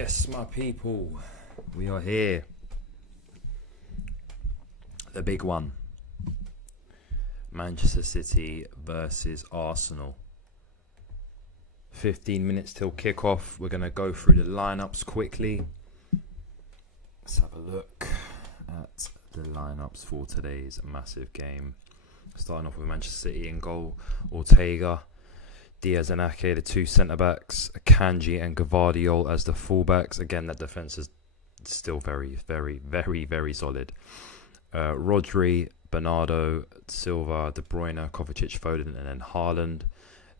Yes, my people, we are here. The big one. Manchester City versus Arsenal. 15 minutes till kickoff. We're going to go through the lineups quickly. Let's have a look at the lineups for today's massive game. Starting off with Manchester City in goal. Ortega, Diaz and Ake, the two centre-backs. Akanji and Gvardiol as the full-backs. Again, that defence is still very, very solid. Rodri, Bernardo, Silva, De Bruyne, Kovacic, Foden, and then Haaland.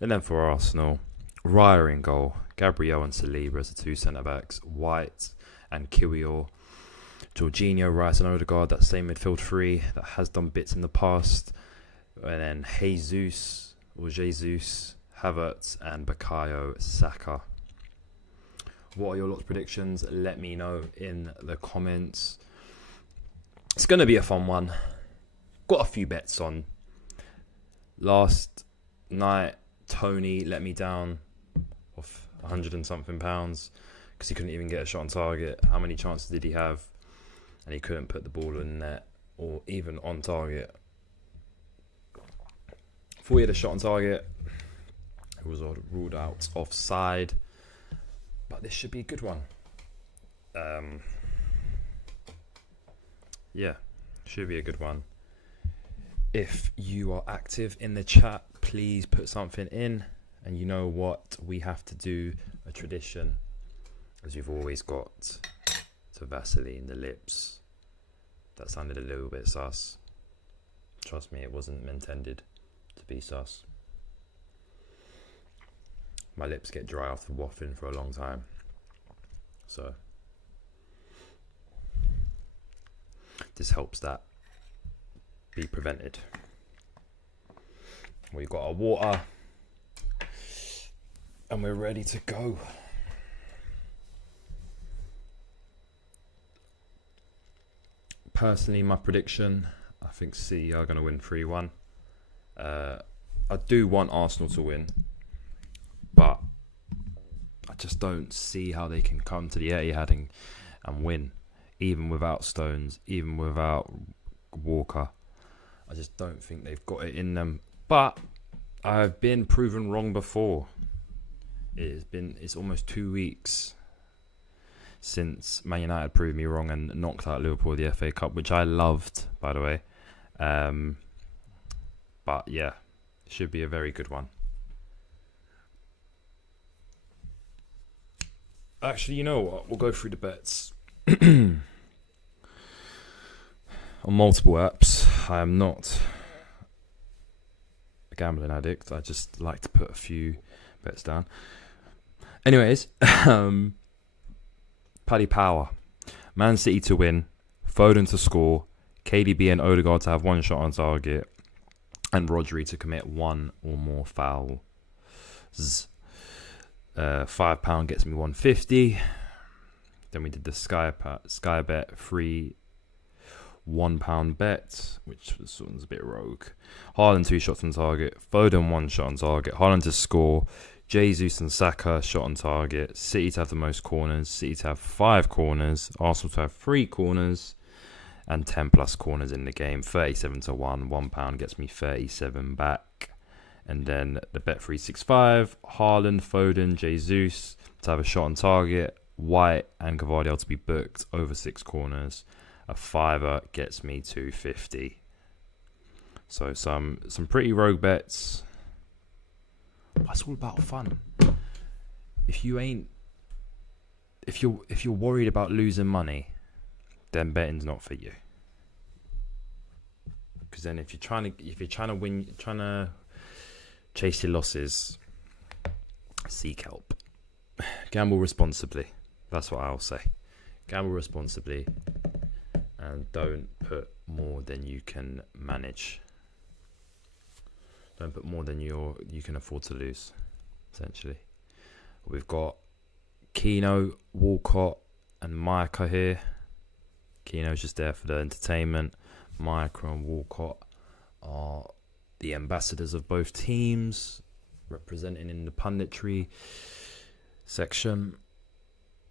And then for Arsenal, Raya in goal, Gabriel and Saliba as the two centre-backs, White and Kiwior, Jorginho, Rice and Odegaard, that same midfield three that has done bits in the past. And then Jesus, Havertz and Bukayo Saka. What are your lots predictions? Let me know in the comments. It's going to be a fun one. Got a few bets on. Last night, Tony let me down off 100 and something pounds because he couldn't even get a shot on target. How many chances did he have? And he couldn't put the ball in net or even on target. Thought he had a shot on target. It was ruled out offside. But this should be a good one. Yeah, should be a good one. If you are active in the chat, please put something in. And you know what? We have to do a tradition, as you've always got, to Vaseline the lips. That sounded a little bit sus. Trust me, it wasn't intended to be sus. My lips get dry after waffling for a long time. So this helps that be prevented. We've got our water and we're ready to go. Personally, my prediction, I think City are going to win 3-1. I do want Arsenal to win, but I just don't see how they can come to the Etihad and win, even without Stones, even without Walker. I just don't think they've got it in them. But I've been proven wrong before. It's almost 2 weeks since Man United proved me wrong and knocked out Liverpool the FA Cup, which I loved, by the way. But yeah, it should be a very good one. Actually, you know what? We'll go through the bets. On multiple apps. I am not a gambling addict. I just like to put a few bets down. Anyways, Paddy Power. Man City to win. Foden to score. KDB and Odegaard to have one shot on target. And Rodri to commit one or more fouls. £5 gets me 150. Then we did the Sky Bet free £1 bet, which was a bit rogue. Haaland 2 shots on target. Foden 1 shot on target. Haaland to score. Jesus and Saka shot on target. City to have the most corners. City to have 5 corners. Arsenal to have 3 corners. And 10 plus corners in the game. 37 to 1. £1 gets me 37 back. And then the Bet 365. Haaland, Foden, Jesus to have a shot on target. White and Gvardiol to be booked over 6 corners. A fiver gets me 250. So some pretty rogue bets. But it's all about fun. If you're worried about losing money, then betting's not for you. Because then if you're trying to win, trying to chase your losses, seek help. Gamble responsibly. That's what I'll say. Gamble responsibly. And don't put more than you can manage. Don't put more than you can afford to lose, essentially. We've got Keno, Walcott, and Micah here. Keno's just there for the entertainment. Micah and Walcott are the ambassadors of both teams, representing in the punditry section.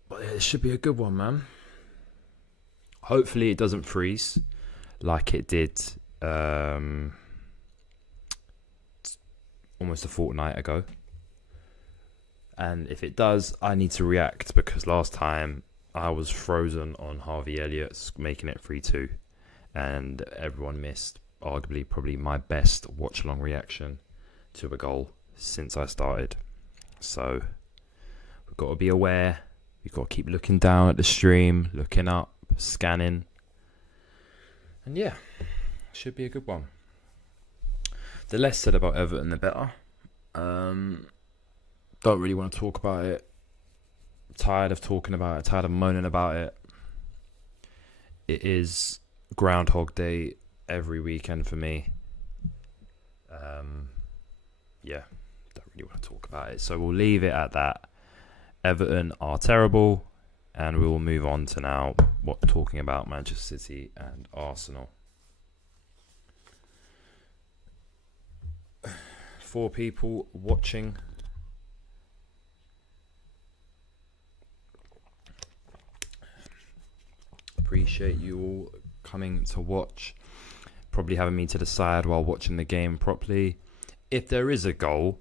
But yeah, it should be a good one, man. Hopefully it doesn't freeze like it did almost a fortnight ago. And if it does, I need to react, because last time I was frozen on Harvey Elliott's making it 3-2, and everyone missed arguably probably my best watch-along reaction to a goal since I started. So we've got to be aware. We've got to keep looking down at the stream, looking up, scanning. And yeah, should be a good one. The less said about Everton, the better. Don't really want to talk about it. Tired of talking about it. Tired of moaning about it. It is Groundhog Day every weekend for me. Yeah, don't really want to talk about it. So we'll leave it at that. Everton are terrible, and we will move on to now talking about Manchester City and Arsenal. 4 people watching. Appreciate you all coming to watch. Probably having me to the side while watching the game properly. If there is a goal,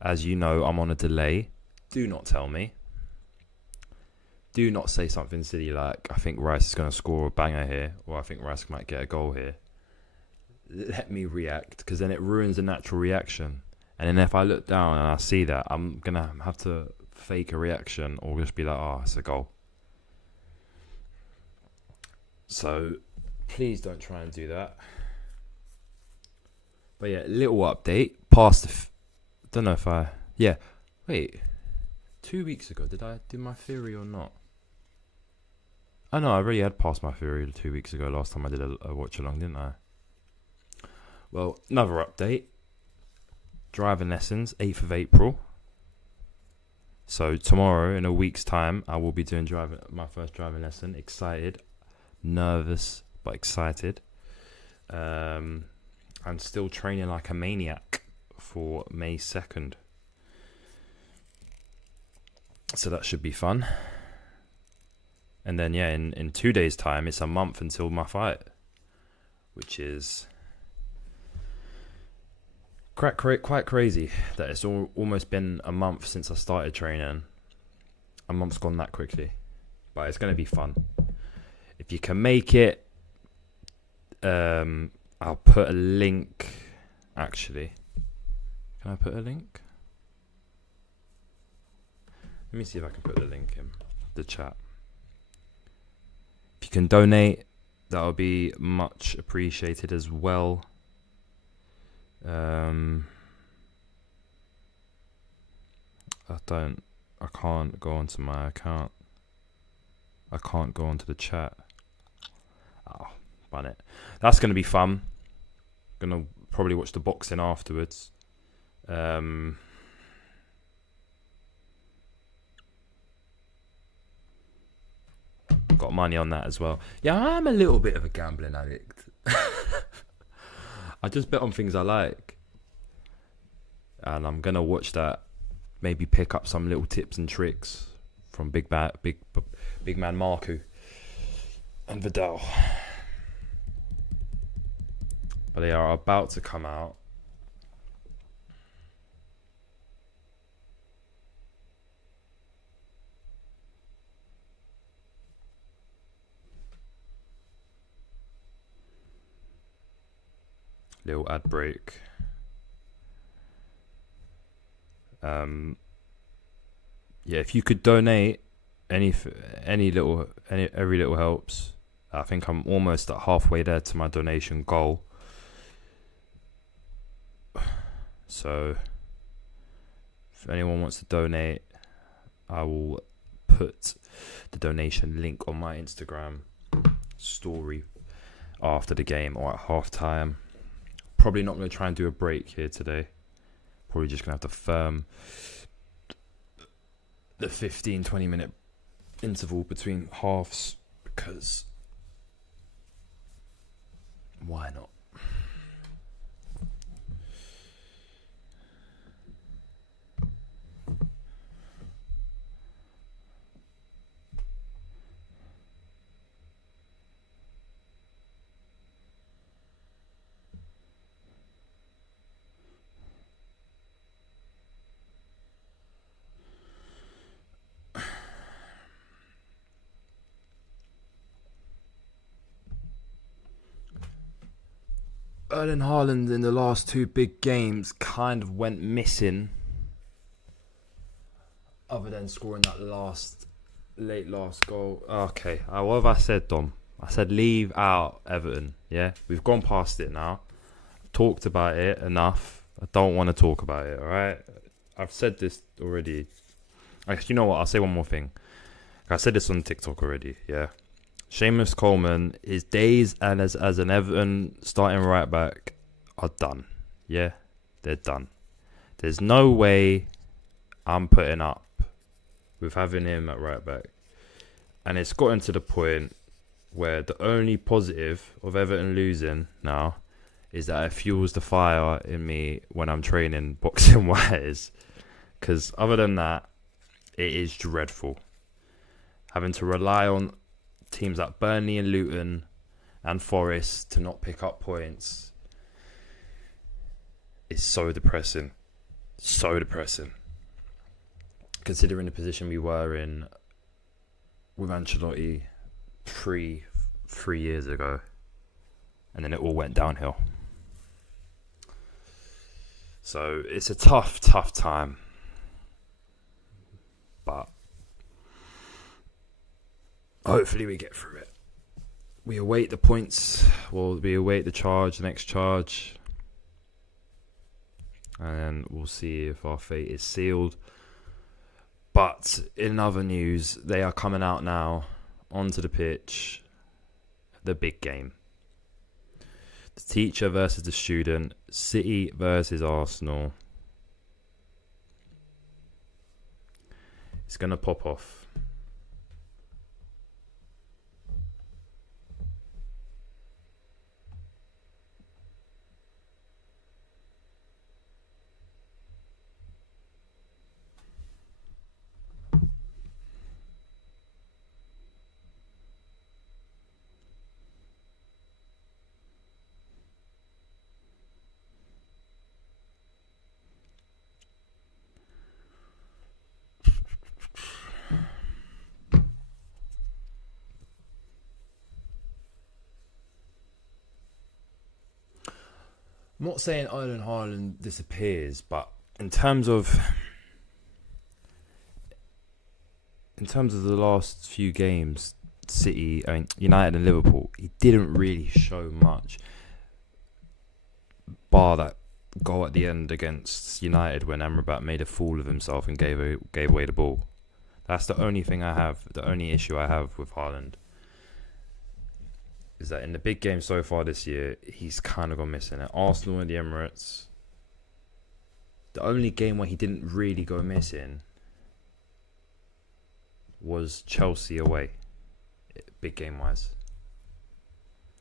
as you know, I'm on a delay. Do not tell me. Do not say something silly like, I think Rice is going to score a banger here, or I think Rice might get a goal here. Let me react, because then it ruins the natural reaction. And then if I look down and I see that, I'm going to have to fake a reaction or just be like, oh, it's a goal. So please don't try and do that. But yeah, little update. Don't know if I... Yeah, wait. 2 weeks ago, did I do my theory or not? I know, I already had passed my theory 2 weeks ago. Last time I did a watch along, didn't I? Well, another update. Driving lessons, 8th of April. So tomorrow, in a week's time, I will be doing my first driving lesson. Excited, nervous, but excited. I'm still training like a maniac for May 2nd. So that should be fun. And then, yeah, in 2 days' time, it's a month until my fight, which is quite crazy that it's almost been a month since I started training. A month's gone that quickly, but it's going to be fun. If you can make it, I'll put a link. Actually, can I put a link? Let me see if I can put the link in the chat. If you can donate, that would be much appreciated as well. I can't go onto my account. I can't go onto the chat. Oh, bun it. That's going to be fun. Gonna probably watch the boxing afterwards. Got money on that as well. Yeah, I'm a little bit of a gambling addict. I just bet on things I like. And I'm going to watch that. Maybe pick up some little tips and tricks from big man Marku and Vidal. But they are about to come out. Little ad break. Yeah, if you could donate every little helps. I think I'm almost at halfway there to my donation goal. So if anyone wants to donate, I will put the donation link on my Instagram story after the game or at halftime. Probably not going to try and do a break here today. Probably just going to have to firm the 15-20 minute interval between halves, because why not? Erling Haaland in the last two big games kind of went missing. Other than scoring that late last goal. Okay, what have I said, Dom? I said leave out Everton. Yeah, we've gone past it now. I've talked about it enough. I don't want to talk about it. All right, I've said this already. Actually, you know what? I'll say one more thing. I said this on TikTok already. Yeah, Seamus Coleman, his days and as an Everton starting right back are done. Yeah, they're done. There's no way I'm putting up with having him at right back. And it's gotten to the point where the only positive of Everton losing now is that it fuels the fire in me when I'm training boxing wires. Because other than that, it is dreadful. Having to rely on teams like Burnley and Luton and Forest to not pick up points is so depressing. So depressing. Considering the position we were in with Ancelotti three years ago, and then it all went downhill. So it's a tough time, but hopefully we get through it. We await the points. We await the next charge, and then we'll see if our fate is sealed. But in other news, they are coming out now onto the pitch. The big game. The teacher versus the student. City versus Arsenal. It's going to pop off. I'm not saying Erling Haaland disappears, but in terms of the last few games, United and Liverpool, he didn't really show much, bar that goal at the end against United when Amrabat made a fool of himself and gave away the ball. That's the only issue I have with Haaland. Is that in the big game so far this year, he's kind of gone missing. At Arsenal and the Emirates, the only game where he didn't really go missing was Chelsea away, big game wise.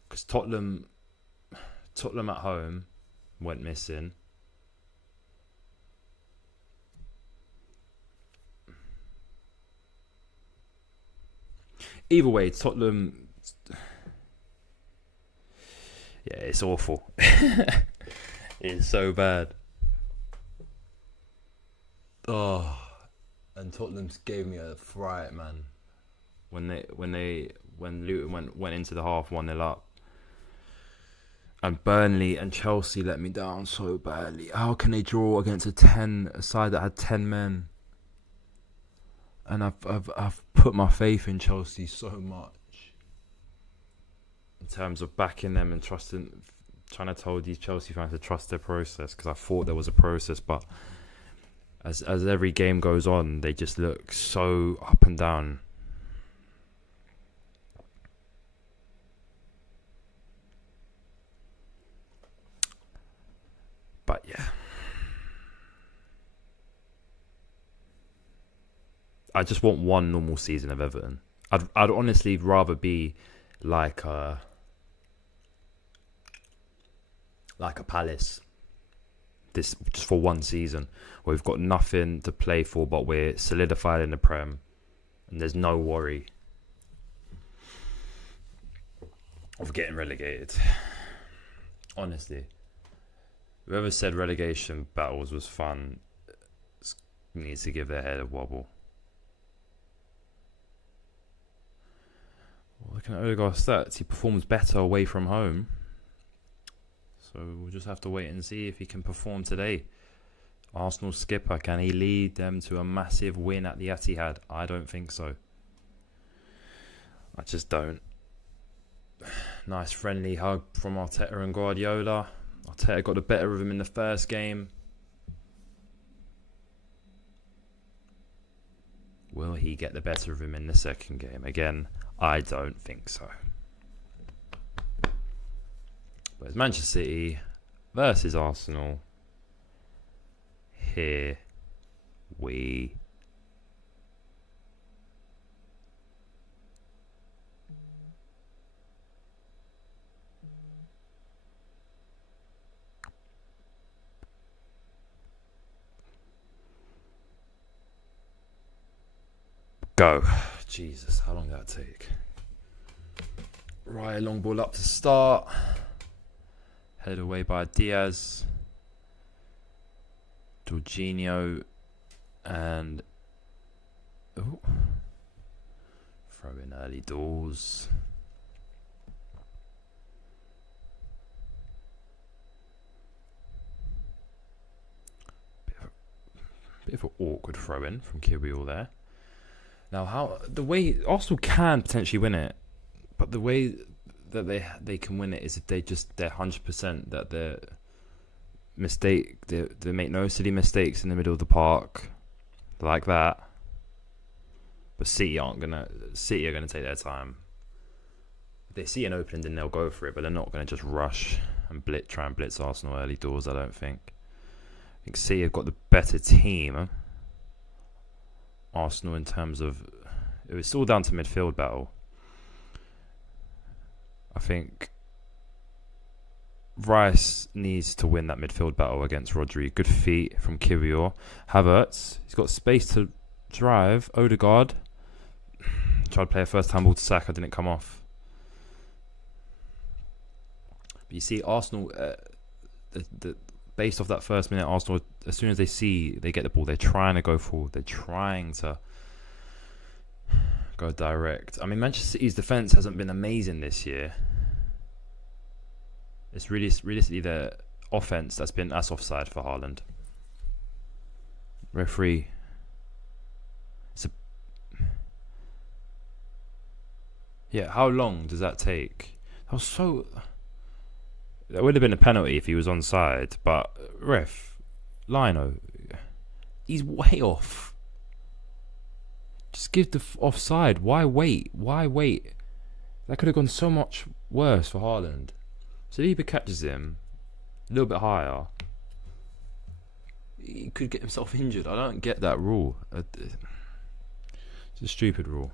Because Tottenham at home went missing. Either way, Tottenham... Yeah, it's awful. It's so bad. Oh, and Tottenham gave me a fright, man. When Luton went into the half 1-0 up, and Burnley and Chelsea let me down so badly. How can they draw against a side that had 10 men? And I've put my faith in Chelsea so much. In terms of backing them and trying to tell these Chelsea fans to trust their process, because I thought there was a process, but as every game goes on, they just look so up and down. But yeah, I just want one normal season of Everton. I'd honestly rather be like a Palace, this just for one season, where we've got nothing to play for, but we're solidified in the Prem, and there's no worry of getting relegated. Honestly, whoever said relegation battles was fun needs to give their head a wobble. Well, looking at Odegaard's stats, he performs better away from home. So we'll just have to wait and see if he can perform today. Arsenal skipper, can he lead them to a massive win at the Etihad? I don't think so. I just don't. Nice friendly hug from Arteta and Guardiola. Arteta got the better of him in the first game. Will he get the better of him in the second game? Again, I don't think so. But it's Manchester City versus Arsenal. Here we go. Jesus, how long did that take? Right, long ball up to start. Headed away by Diaz. Jorginho and throw in early doors. Bit of an awkward throw in from Kirill there. Now, the way Arsenal can potentially win it, but the way that they can win it is if they're 100% that they make no silly mistakes in the middle of the park like that. But City are gonna take their time. If they see an opening, then they'll go for it, but they're not gonna just rush and try and blitz Arsenal early doors. I don't think. I think City have got the better team. Arsenal, in terms of, it was all down to midfield battle. I think Rice needs to win that midfield battle against Rodri. Good feet from Kirill. Havertz, he's got space to drive. Odegaard tried to play a first-time ball to Saka, didn't come off. But you see, Arsenal, based off that first minute, Arsenal, as soon as they get the ball, they're trying to go forward. They're trying to go direct. I mean, Manchester City's defence hasn't been amazing this year. It's realistically the offence that's offside for Haaland. Referee. How long does that take? That would have been a penalty if he was onside, but Lino, he's way off. Just give the offside. Why wait? That could have gone so much worse for Haaland. Saliba catches him a little bit higher. He could get himself injured. I don't get that rule. It's a stupid rule.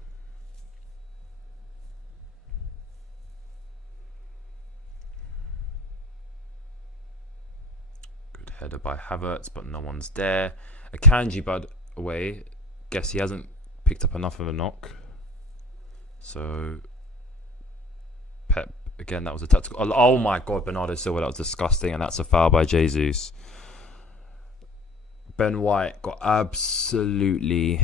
Good header by Havertz, but no one's there. Akanji, by the way, guess he hasn't picked up enough of a knock. So Pep, again, that was a tactical. Oh my God, Bernardo Silva, that was disgusting, and that's a foul by Jesus. Ben White got absolutely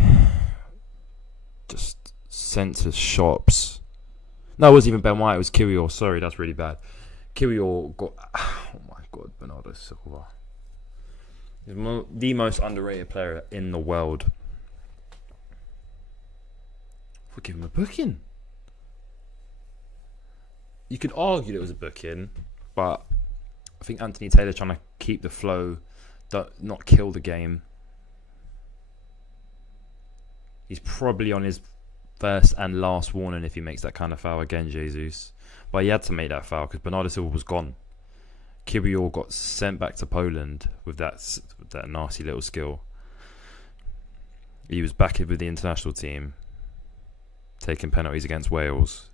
just sent to shops. No, it wasn't even Ben White, it was Kirill. Sorry, that's really bad. Kirill got... Oh my God, Bernardo Silva. He's the most underrated player in the world. We'll give him a booking. You could argue that it was a booking, but I think Anthony Taylor trying to keep the flow, not kill the game. He's probably on his first and last warning if he makes that kind of foul again, Jesus. But he had to make that foul because Bernardo Silva was gone. Kirill got sent back to Poland with that nasty little skill. He was back with the international team, taking penalties against Wales,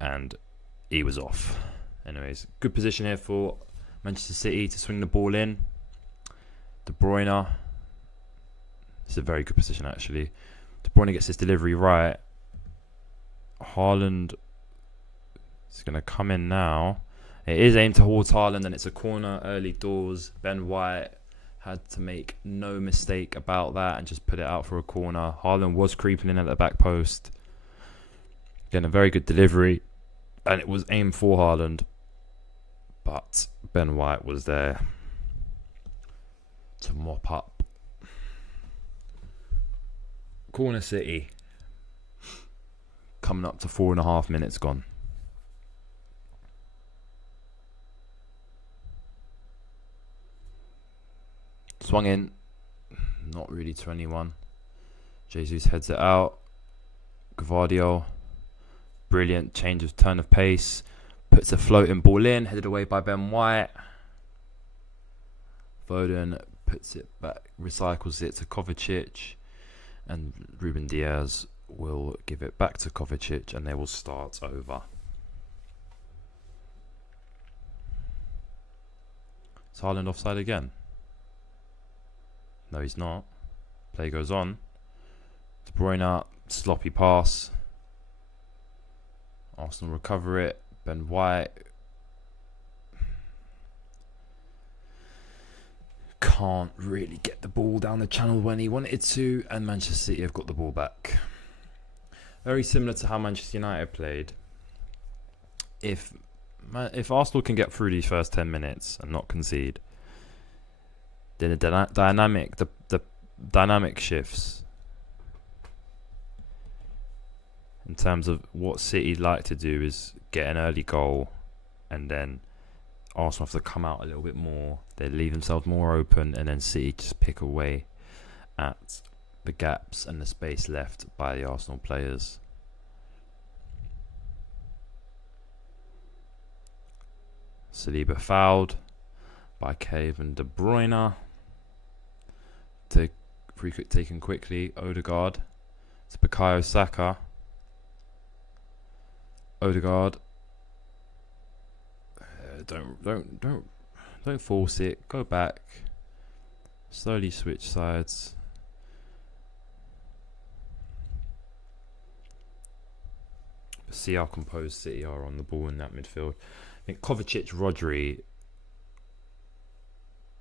and he was off. Anyways, good position here for Manchester City to swing the ball in. De Bruyne. It's a very good position, actually. De Bruyne gets his delivery right. Haaland is going to come in now. It is aimed towards Haaland, and it's a corner early doors. Ben White had to make no mistake about that and just put it out for a corner. Haaland was creeping in at the back post. Again, a very good delivery, and it was aimed for Haaland. but Ben White was there to mop up. Corner City. Coming up to 4.5 minutes gone. Swung in. Not really to anyone. Jesus heads it out. Gvardiol. Brilliant change of turn of pace. Puts a floating ball in. Headed away by Ben White. Foden puts it back. Recycles it to Kovacic. And Ruben Diaz will give it back to Kovacic. And they will start over. Is Haaland offside again? No, he's not. Play goes on. De Bruyne, sloppy pass. Arsenal recover it. Ben White can't really get the ball down the channel when he wanted to, and Manchester City have got the ball back. Very similar to how Manchester United played. If Arsenal can get through these first 10 minutes and not concede, then the dynamic shifts in terms of what City like to do is get an early goal, and then Arsenal have to come out a little bit more. They leave themselves more open, and then City just pick away at the gaps and the space left by the Arsenal players. Saliba fouled by Cave and De Bruyne. Free kick taken quickly. Odegaard to Bukayo Saka. Odegaard. Don't force it. Go back. Slowly switch sides. See how composed City are on the ball in that midfield. I think Kovacic, Rodri.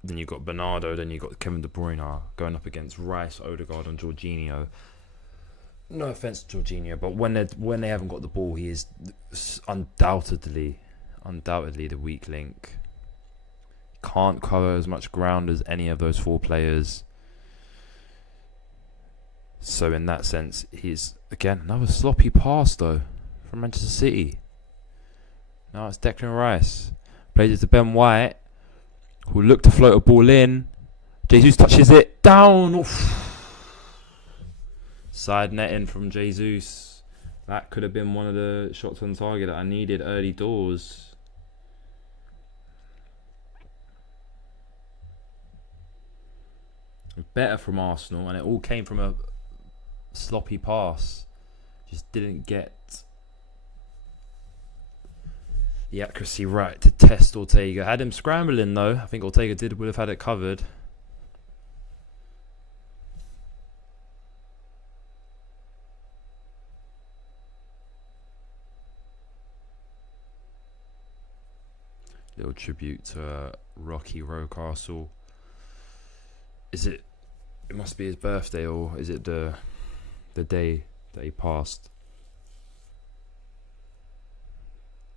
Then you've got Bernardo. Then you've got Kevin De Bruyne going up against Rice, Odegaard, and Jorginho. No offense to Jorginho, but when they haven't got the ball, he is undoubtedly the weak link. Can't cover as much ground as any of those four players. So in that sense, he's again another sloppy pass though from Manchester City. Now it's Declan Rice. Plays it to Ben White, who look to float a ball in. Jesus touches it down. Oof. Side netting from Jesus. That could have been one of the shots on target that I needed early doors. Better from Arsenal, and it all came from a sloppy pass. Just didn't get the accuracy right to test Ortega. Had him scrambling though. I think Ortega would have had it covered. Little tribute to Rocky Rocastle. Is it? It must be his birthday, or is it the day that he passed?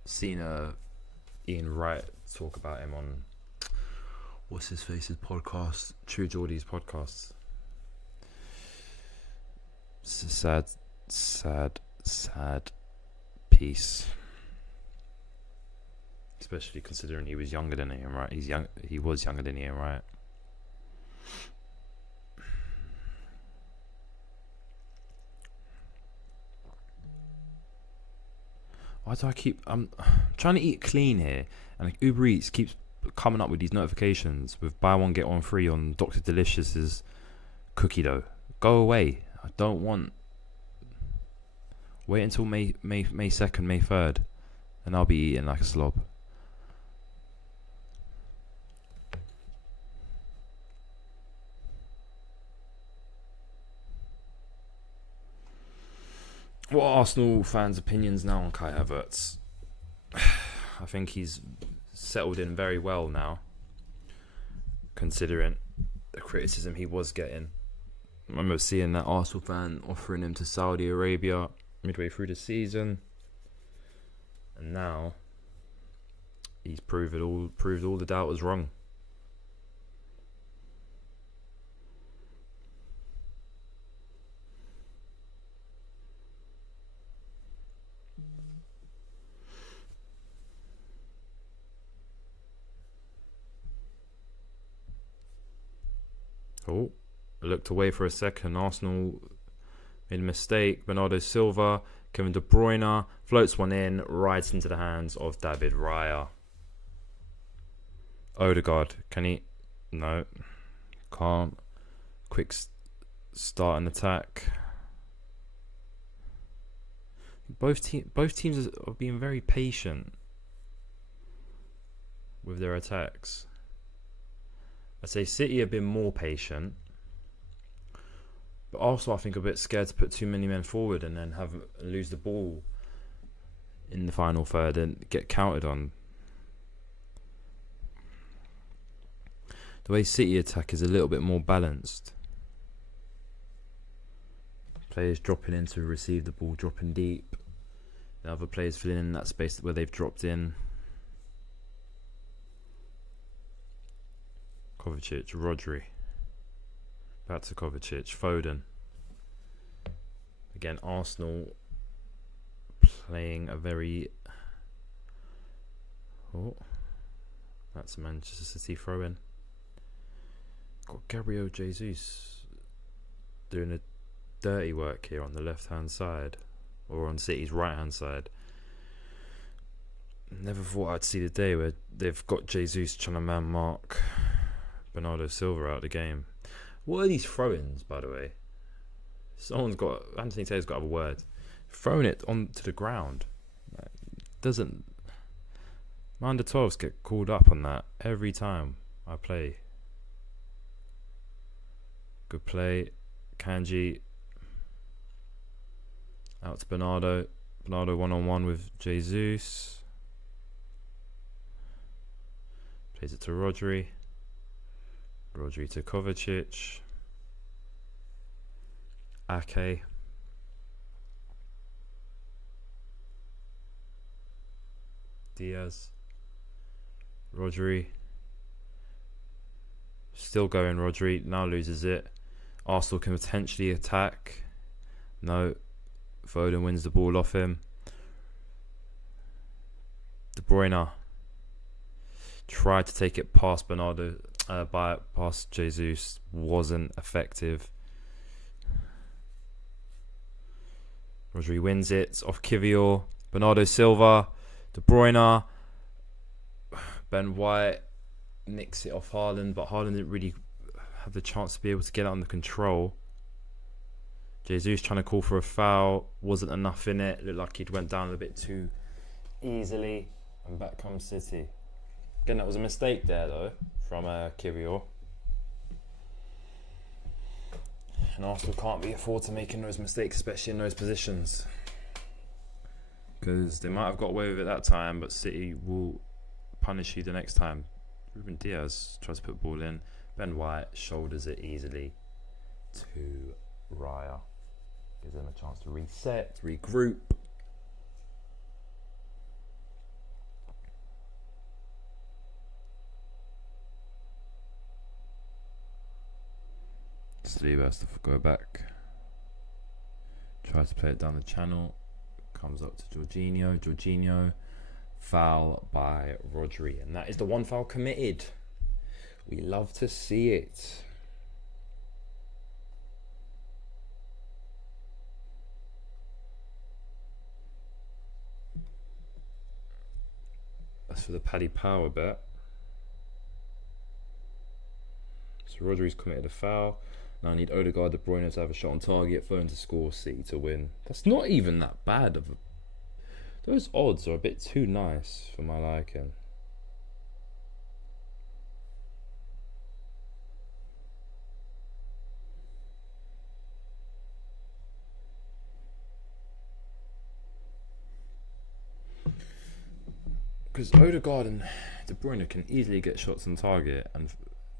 Seen Ian Wright talk about him on what's his face's podcast, True Geordie's podcast. It's a sad piece. Especially considering he was younger than Ian Wright. He was younger than Ian Wright. Why do I keep... I'm trying to eat clean here, and like Uber Eats keeps coming up with these notifications with buy one get one free on Dr. Delicious's cookie dough. Go away. I don't want... Wait until May 2nd, May 3rd, and I'll be eating like a slob. What are Arsenal fans' opinions now on Kai Havertz? I think he's settled in very well now, considering the criticism he was getting. I remember seeing that Arsenal fan offering him to Saudi Arabia midway through the season, and now he's proved all the doubt was wrong. Oh, looked away for a second. Arsenal made a mistake. Bernardo Silva, Kevin De Bruyne floats one in, right into the hands of David Raya. Odegaard, can he? No, can't. Quick start and attack. Both teams are being very patient with their attacks. I'd say City have been more patient, but also I think a bit scared to put too many men forward and then lose the ball in the final third and get counted on. The way City attack is a little bit more balanced. Players dropping in to receive the ball, dropping deep. The other players filling in that space where they've dropped in. Kovacic, Rodri. Back to Kovacic, Foden. Again, Arsenal playing a very... Oh, that's a Manchester City throw-in. Got Gabriel Jesus doing a dirty work here on the left-hand side, or on City's right-hand side. Never thought I'd see the day where they've got Jesus trying to man mark Bernardo Silva out of the game. What are these throw-ins, by the way? Anthony Taylor's got to have a word. Throwing it onto the ground. Doesn't... My under 12s get called up on that every time I play. Good play. Kanji. Out to Bernardo. Bernardo one-on-one with Jesus. Plays it to Rodri. Rodri to Kovacic. Ake. Diaz. Rodri. Still going Rodri. Now loses it. Arsenal can potentially attack. No. Foden wins the ball off him. De Bruyne tried to take it past Bernardo, past Jesus. Wasn't effective. Rodri wins it off Kivior. Bernardo Silva. De Bruyne. Ben White nicks it off Haaland, but Haaland didn't really have the chance to be able to get it under control. Jesus trying to call for a foul. Wasn't enough in it. Looked like he'd went down a bit too easily. And back comes City. Again, that was a mistake there, though, from Kivior. And Arsenal can't be afford to making those mistakes, especially in those positions. Because they might have got away with it that time, but City will punish you the next time. Ruben Diaz tries to put the ball in. Ben White shoulders it easily to Raya. Gives them a chance to reset, regroup. Steve has to go back. Tries to play it down the channel. Comes up to Jorginho. Jorginho. Foul by Rodri. And that is the one foul committed. We love to see it. That's for the Paddy Power bet. So Rodri's committed a foul. Now I need Odegaard, De Bruyne to have a shot on target, Foden to score, City to win. That's not even that bad of a... Those odds are a bit too nice for my liking. Because Odegaard and De Bruyne can easily get shots on target, and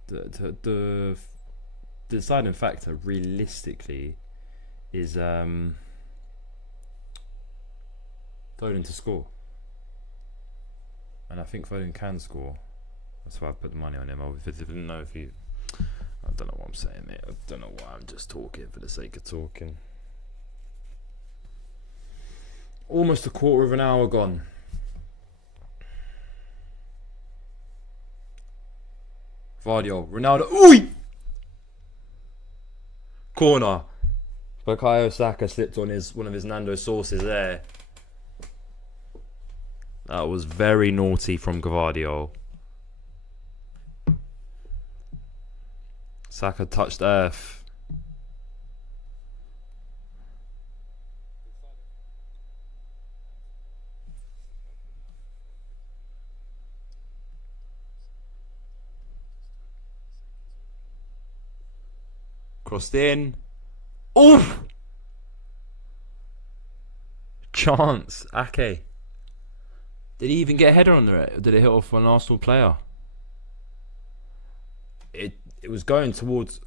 the deciding factor realistically is Foden to score. And I think Foden can score. That's why I put the money on him. I didn't know if he... I don't know what I'm saying, mate. I don't know why I'm just talking for the sake of talking. Almost a quarter of an hour gone. Vardio, Ronaldo. Ooh! Corner. Bukayo Saka slipped on one of his Nando sauces there. That was very naughty from Gvardiol. Saka touched earth. Crossed in. Oof! Chance. Ake. Did he even get a header on the... Did it hit off an Arsenal player? It was going towards...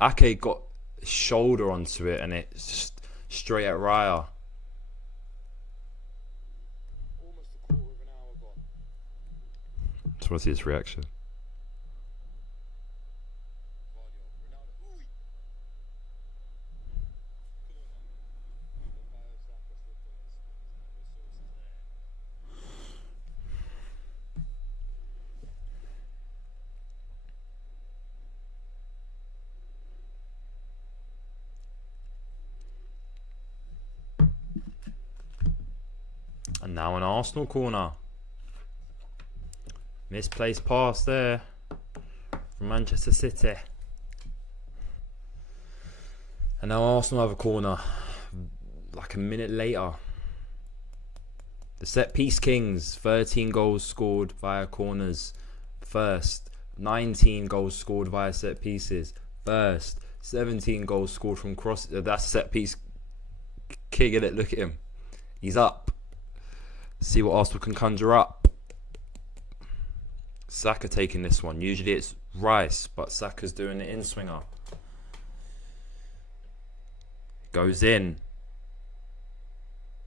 Ake got his shoulder onto it and it's just straight at Raya. Almost a quarter of an hour gone. Just want to see his reaction. And now an Arsenal corner. Misplaced pass there from Manchester City. And now Arsenal have a corner like a minute later. The set piece kings, 13 goals scored via corners first, 19 goals scored via set pieces first, 17 goals scored from cross. That's set piece king, innit? Look at him. He's up. See what Arsenal can conjure up. Saka taking this one. Usually it's Rice, but Saka's doing the in-swinger. Goes in.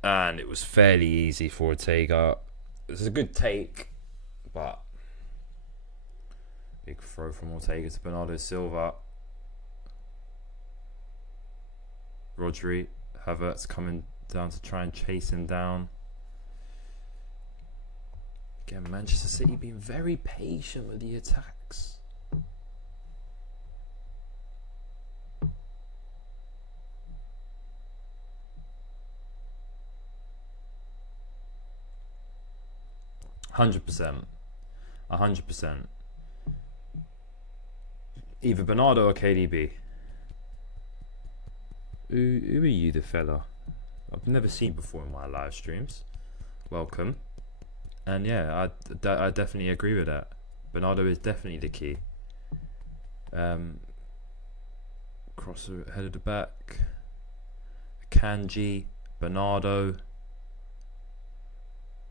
And it was fairly easy for Ortega. It was a good take, but big throw from Ortega to Bernardo Silva. Rodri, Havertz coming down to try and chase him down. Again, Manchester City being very patient with the attacks. %100%. 100%. Either Bernardo or KDB. Who are you, the fella? I've never seen before in my live streams. Welcome. And yeah, I definitely agree with that. Bernardo is definitely the key. Crosser head of the back. Kanji, Bernardo.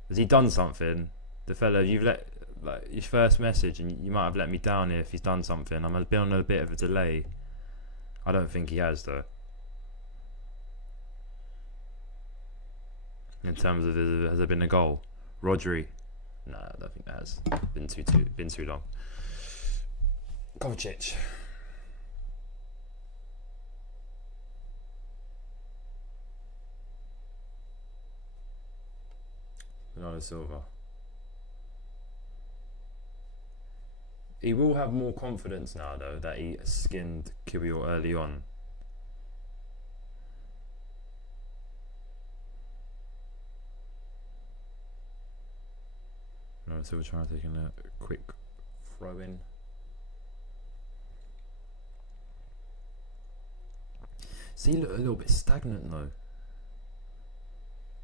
Has he done something? The fella you've let, like, his first message, and you might have let me down here if he's done something. I'm a bit on a bit of a delay. I don't think he has though. In terms of has there been a goal? Rodri, no, I don't think that has been too long. Kovacic. Bernardo Silva. He will have more confidence now, though, that he skinned Kiwior early on. So we're trying to take a quick throw in. See, look a little bit stagnant though.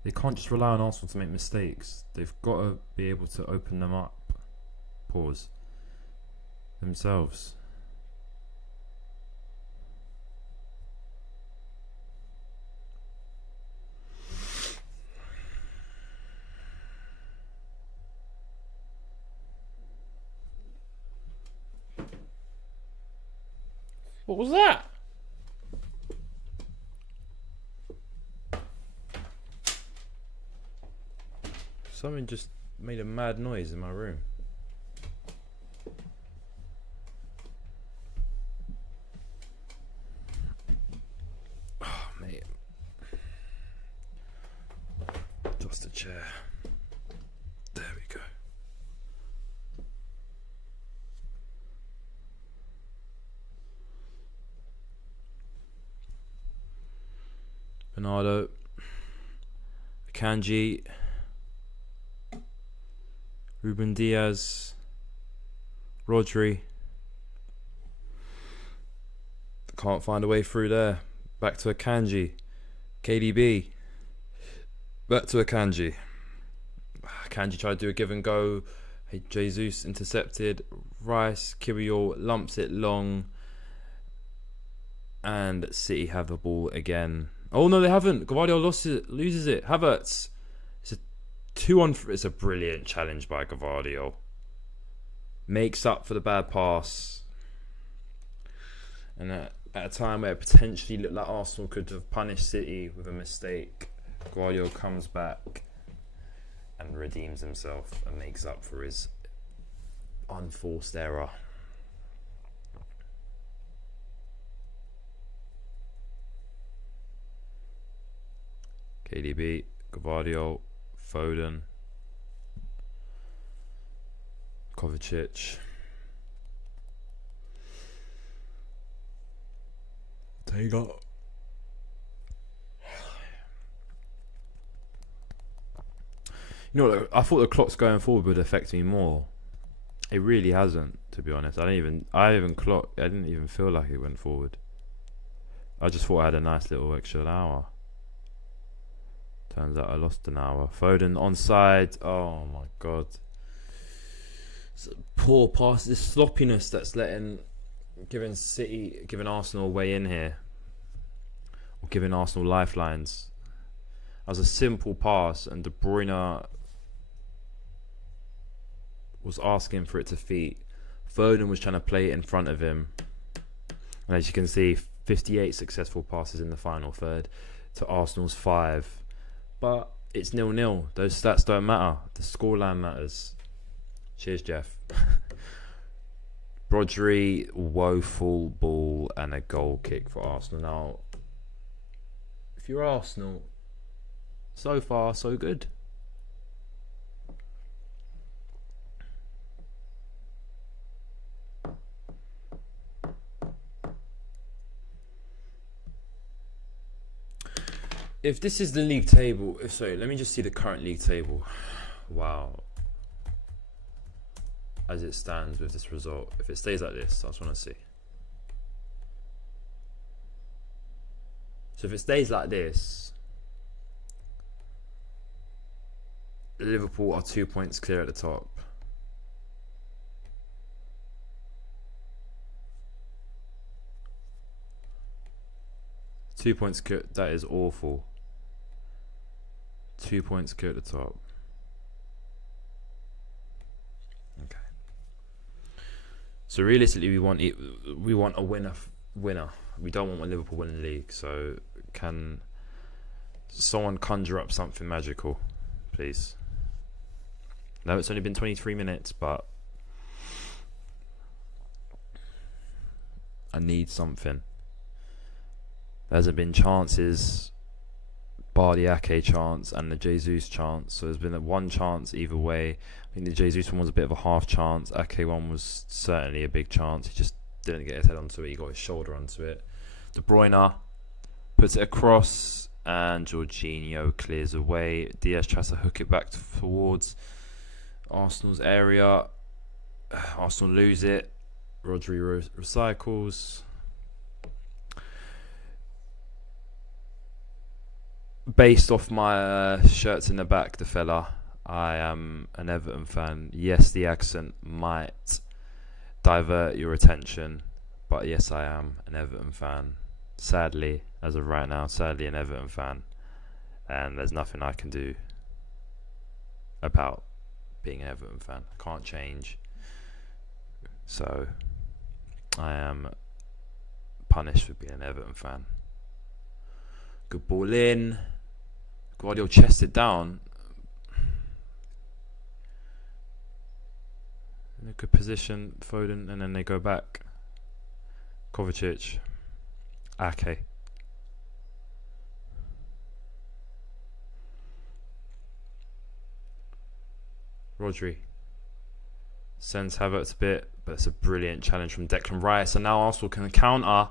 They can't just rely on Arsenal to make mistakes. They've got to be able to open them up. Pause. Themselves. What was that? Something just made a mad noise in my room. Oh, mate. Just a chair. There we go. Bernardo. Kanji. Ruben Diaz. Rodri. Can't find a way through there. Back to Akanji. KDB. Back to Akanji. Akanji tried to do a give and go. Hey, Jesus intercepted. Rice. Kirill lumps it long. And City have the ball again. Oh no, they haven't. Gvardiol loses it. Havertz. It's a 2-on-3. It's a brilliant challenge by Gvardiol. Makes up for the bad pass. And at a time where it potentially looked like Arsenal could have punished City with a mistake, Gvardiol comes back and redeems himself and makes up for his unforced error. KDB, Gvardiol, Foden, Kovacic, Taylor. You know, I thought the clocks going forward would affect me more. It really hasn't, to be honest. I didn't even feel like it went forward. I just thought I had a nice little extra hour. Turns out I lost an hour. Foden onside. Oh my god. It's a poor pass. This sloppiness that's giving Arsenal a way in here. Or giving Arsenal lifelines. As a simple pass and De Bruyne was asking for it to feet. Foden was trying to play it in front of him. And as you can see, 58 successful passes in the final third to Arsenal's 5. But it's 0-0. Those stats don't matter. The scoreline matters. Cheers, Jeff. Rodri, woeful ball and a goal kick for Arsenal. Now, if you're Arsenal, so far, so good. If this is the league table, sorry, let me just see the current league table. Wow. As it stands with this result. If it stays like this, I just want to see. So if it stays like this, Liverpool are 2 points clear at the top. Two points clear, that is awful. 2 points clear at the top. Okay. So realistically, we want a winner. We don't want Liverpool winning the league. So can someone conjure up something magical, please? No, it's only been 23 minutes, but I need something. There hasn't been chances, bar the Ake chance and the Jesus chance. So there's been one chance either way. I think the Jesus one was a bit of a half chance. Ake one was certainly a big chance. He just didn't get his head onto it. He got his shoulder onto it. De Bruyne puts it across and Jorginho clears away. Diaz tries to hook it back towards Arsenal's area. Arsenal lose it. Rodri recycles. Based off my shirts in the back, the fella, I am an Everton fan. Yes, the accent might divert your attention, but yes, I am an Everton fan. Sadly, as of right now, an Everton fan, and there's nothing I can do about being an Everton fan. I can't change, so I am punished for being an Everton fan. Good ball in. Gvardiol chested down. in a good position, Foden, and then they go back. Kovacic. Ake. Rodri. Sends Havertz a bit, but it's a brilliant challenge from Declan Rice. And now Arsenal can counter.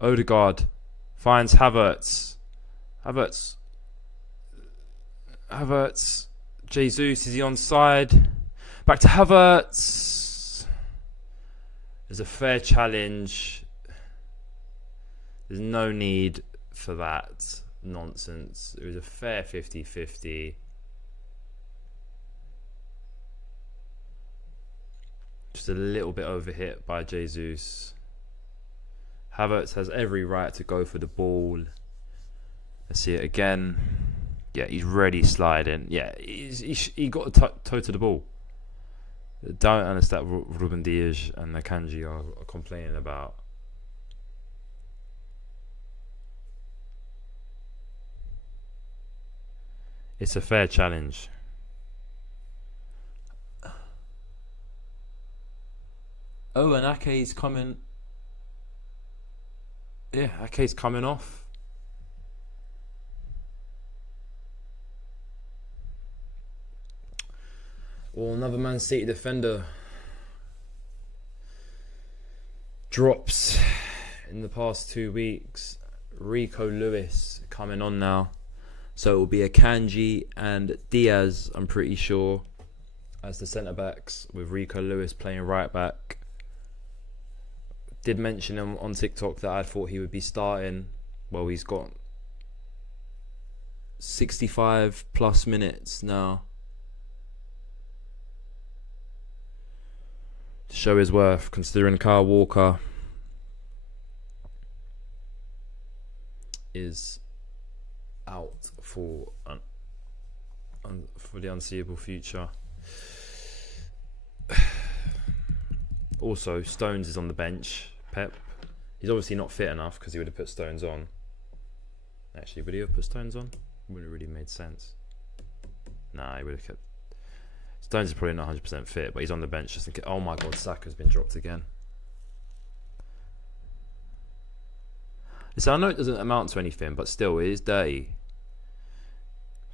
Odegaard finds Havertz. Havertz. Jesus, is he onside? Back to Havertz. There's a fair challenge. There's no need for that nonsense. It was a fair 50-50. Just a little bit overhit by Jesus. Havertz has every right to go for the ball. Let's see it again. Yeah, he's ready sliding. Yeah, he got a toe to the ball. Don't understand what Ruben Dias and Akanji are complaining about. It's a fair challenge. Oh, and Ake's coming. Yeah, Ake's coming off. Well, another Man City defender drops in the past 2 weeks. Rico Lewis coming on now. So it will be Akanji and Diaz, I'm pretty sure, as the centre-backs, with Rico Lewis playing right-back. Did mention him on TikTok that I thought he would be starting. Well, he's got 65 plus minutes now to show his worth, considering Kyle Walker is out for the unseeable future. Also, Stones is on the bench. Pep, he's obviously not fit enough because he would have put Stones on. Actually, would he have put Stones on? Wouldn't have really made sense. Nah, he would have kept. Stones is probably not 100% fit, but he's on the bench just in case. Oh my God, Saka's been dropped again. So I know it doesn't amount to anything, but still, it is dirty.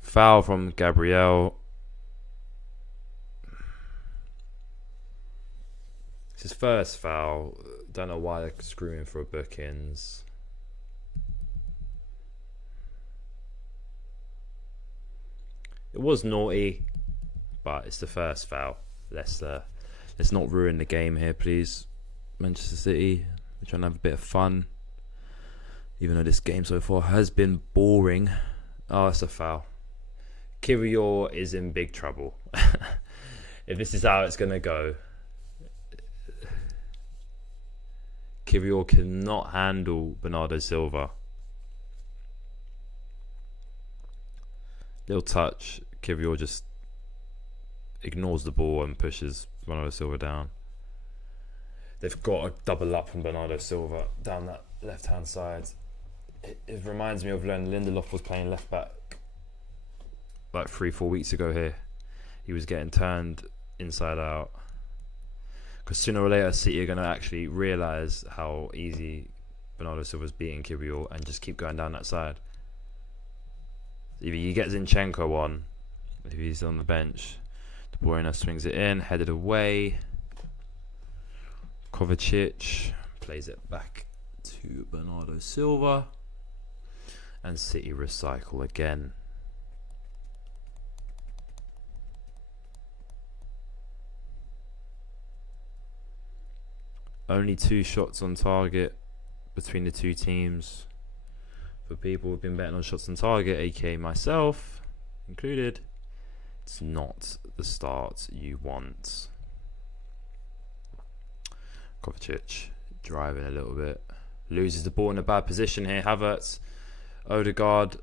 Foul from Gabriel. It's his first foul. Don't know why they're screwing for bookings. It was naughty, but it's the first foul. Let's not ruin the game here, please. Manchester City, we're trying to have a bit of fun. Even though this game so far has been boring. Oh, it's a foul. Kiwior is in big trouble. If this is how it's going to go. Kiwior cannot handle Bernardo Silva. Little touch. Kiwior just ignores the ball and pushes Bernardo Silva down. They've got to double up from Bernardo Silva down that left-hand side. It reminds me of when Lindelof was playing left-back like 3-4 weeks ago here. He was getting turned inside out. Because sooner or later, City are going to actually realise how easy Bernardo Silva's beating Kiwior and just keep going down that side. Either you get Zinchenko on, if he's on the bench. De Bruyne swings it in, headed away. Kovacic plays it back to Bernardo Silva. And City recycle again. Only 2 shots on target between the two teams. For people who've been betting on shots on target, aka myself included, it's not the start you want. Kovacic driving a little bit. Loses the ball in a bad position here. Havertz, Odegaard,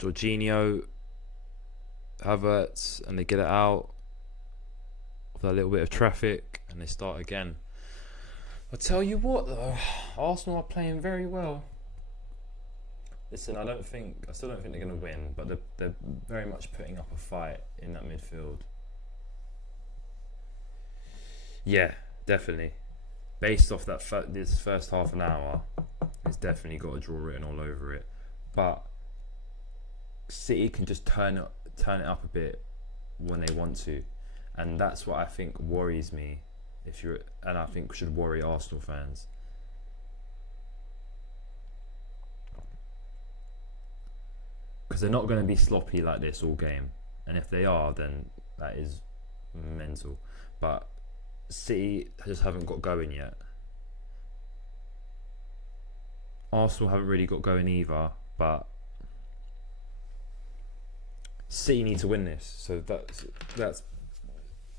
Jorginho, Havertz, and they get it out of that little bit of traffic and they start again. I'll tell you what though, Arsenal are playing very well. Listen, I still don't think they're going to win, but they're very much putting up a fight in that midfield. Yeah, definitely. Based off that this first half an hour, it's definitely got a draw written all over it. But City can just turn it up a bit when they want to, and that's what I think worries me. And I think should worry Arsenal fans. Because they're not going to be sloppy like this all game, and if they are, then that is mental. But City just haven't got going yet. Arsenal haven't really got going either, but City need to win this. So that's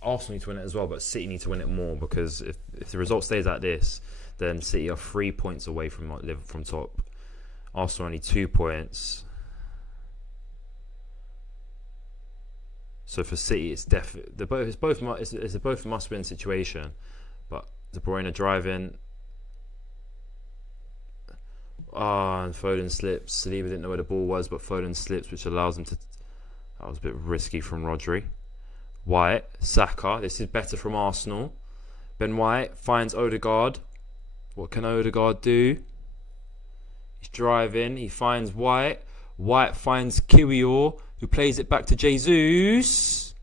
Arsenal need to win it as well, but City need to win it more, because if the result stays like this, then City are 3 points away from top. Arsenal only 2 points. So for City, it's a both must-win situation. But De Bruyne driving. And Foden slips. Saliba didn't know where the ball was, but Foden slips, which allows him to. That was a bit risky from Rodri. White, Saka. This is better from Arsenal. Ben White finds Odegaard. What can Odegaard do? He's driving. He finds White. White finds Kiwior, who plays it back to Jesus,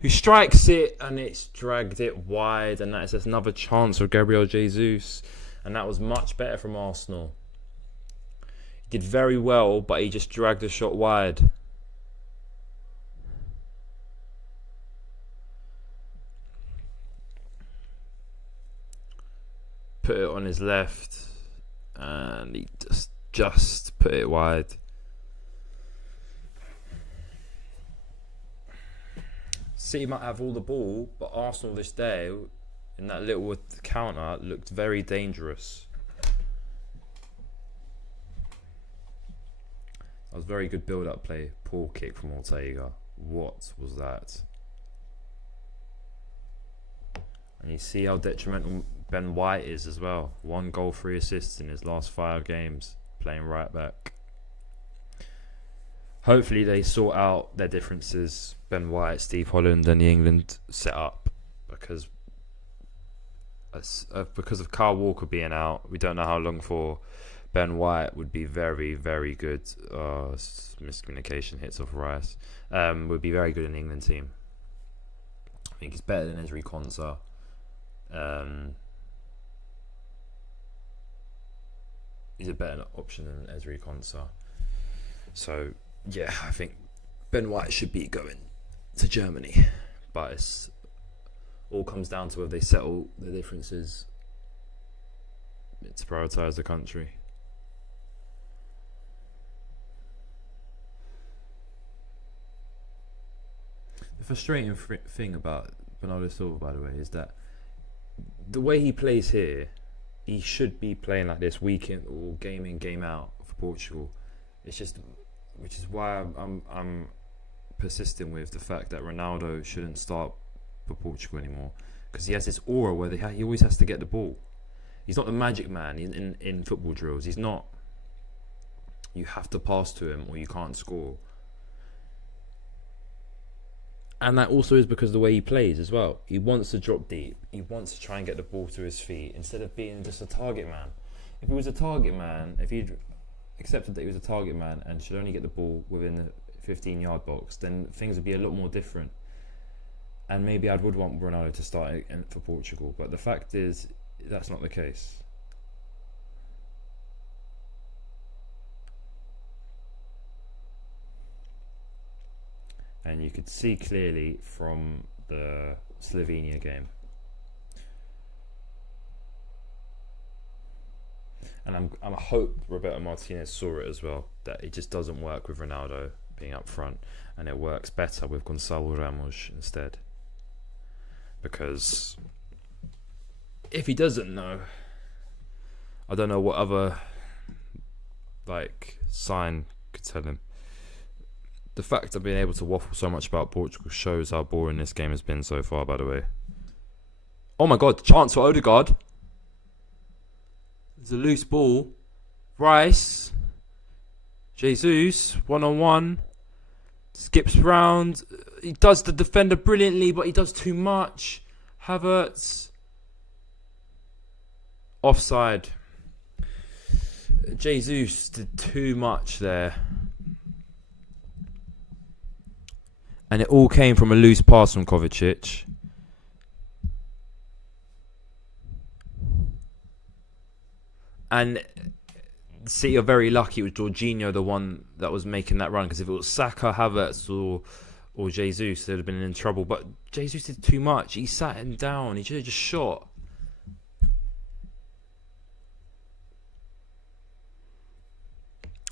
who strikes it, and it's dragged it wide, and that is another chance for Gabriel Jesus, and that was much better from Arsenal. He did very well, but he just dragged the shot wide. Put it on his left, and he just put it wide. City might have all the ball, but Arsenal this day, in that little counter, looked very dangerous. That was very good build-up play. Poor kick from Ortega. What was that? And you see how detrimental Ben White is as well. 1 goal, 3 assists in his last 5 games, playing right back. Hopefully they sort out their differences, Ben White, Steve Holland, and the England setup, because of Kyle Walker being out, we don't know how long for. Ben White would be very, very good. Miscommunication, hits off Rice. Would be very good in the England team. I think he's better than Ezri Konsa. He's a better option than Ezri Konsa. So yeah, I think Ben White should be going to Germany, but it's all comes down to whether they settle the differences to prioritise the country. The frustrating thing about Bernardo Silva, by the way, is that the way he plays here, he should be playing like this week in or game in, game out for Portugal. It's just, which is why I'm persisting with the fact that Ronaldo shouldn't start for Portugal anymore, because he has this aura where he always has to get the ball. He's not the magic man in football drills. He's not. You have to pass to him or you can't score. And that also is because of the way he plays as well. He wants to drop deep. He wants to try and get the ball to his feet instead of being just a target man. If he was a target man, if he'd accepted that he was a target man and should only get the ball within the 15-yard box, then things would be a lot more different. And maybe I would want Ronaldo to start for Portugal. But the fact is, that's not the case. And you could see clearly from the Slovenia game. And I hope Roberto Martinez saw it as well, that it just doesn't work with Ronaldo being up front, and it works better with Gonçalo Ramos instead. Because if he doesn't know, I don't know what other sign could tell him. The fact of being able to waffle so much about Portugal shows how boring this game has been so far, by the way. Oh my god, chance for Odegaard. There's a loose ball. Rice. Jesus, one-on-one. Skips round. He does the defender brilliantly, but he does too much. Havertz. Offside. Jesus did too much there. And it all came from a loose pass from Kovacic. And City are very lucky it was Jorginho the one that was making that run, because if it was Saka, Havertz or Jesus, they'd have been in trouble. But Jesus did too much. He sat him down. He should have just shot.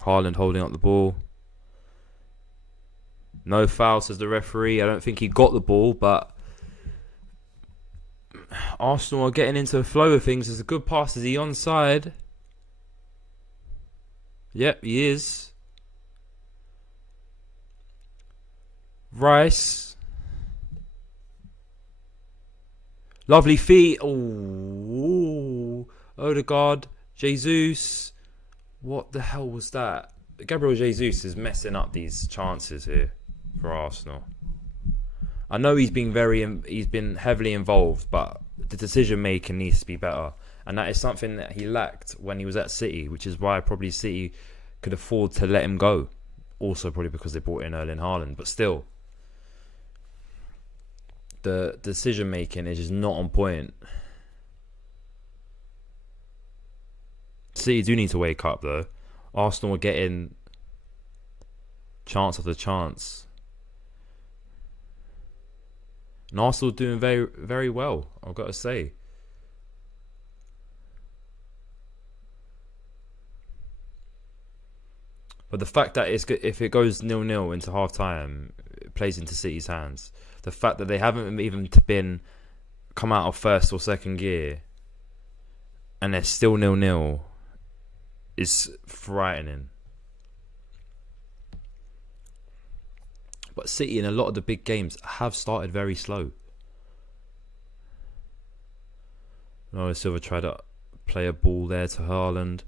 Haaland holding up the ball. No foul, says the referee. I don't think he got the ball, but Arsenal are getting into the flow of things. There's a good pass. Is he onside? Yep, he is. Rice. Lovely feet. Oh, Odegaard. Jesus. What the hell was that? Gabriel Jesus is messing up these chances here for Arsenal. I know he's been heavily involved, but the decision making needs to be better, and that is something that he lacked when he was at City, which is why probably City could afford to let him go. Also, probably because they brought in Erling Haaland, but still, the decision making is just not on point. City do need to wake up though. Arsenal are getting chance after chance. And Arsenal doing very, very well, I've got to say. But the fact that if it goes 0-0 into half time, it plays into City's hands. The fact that they haven't even come out of first or second gear and they're still 0-0 is frightening. But City in a lot of the big games have started very slow. Noah Silva tried to play a ball there to Haaland.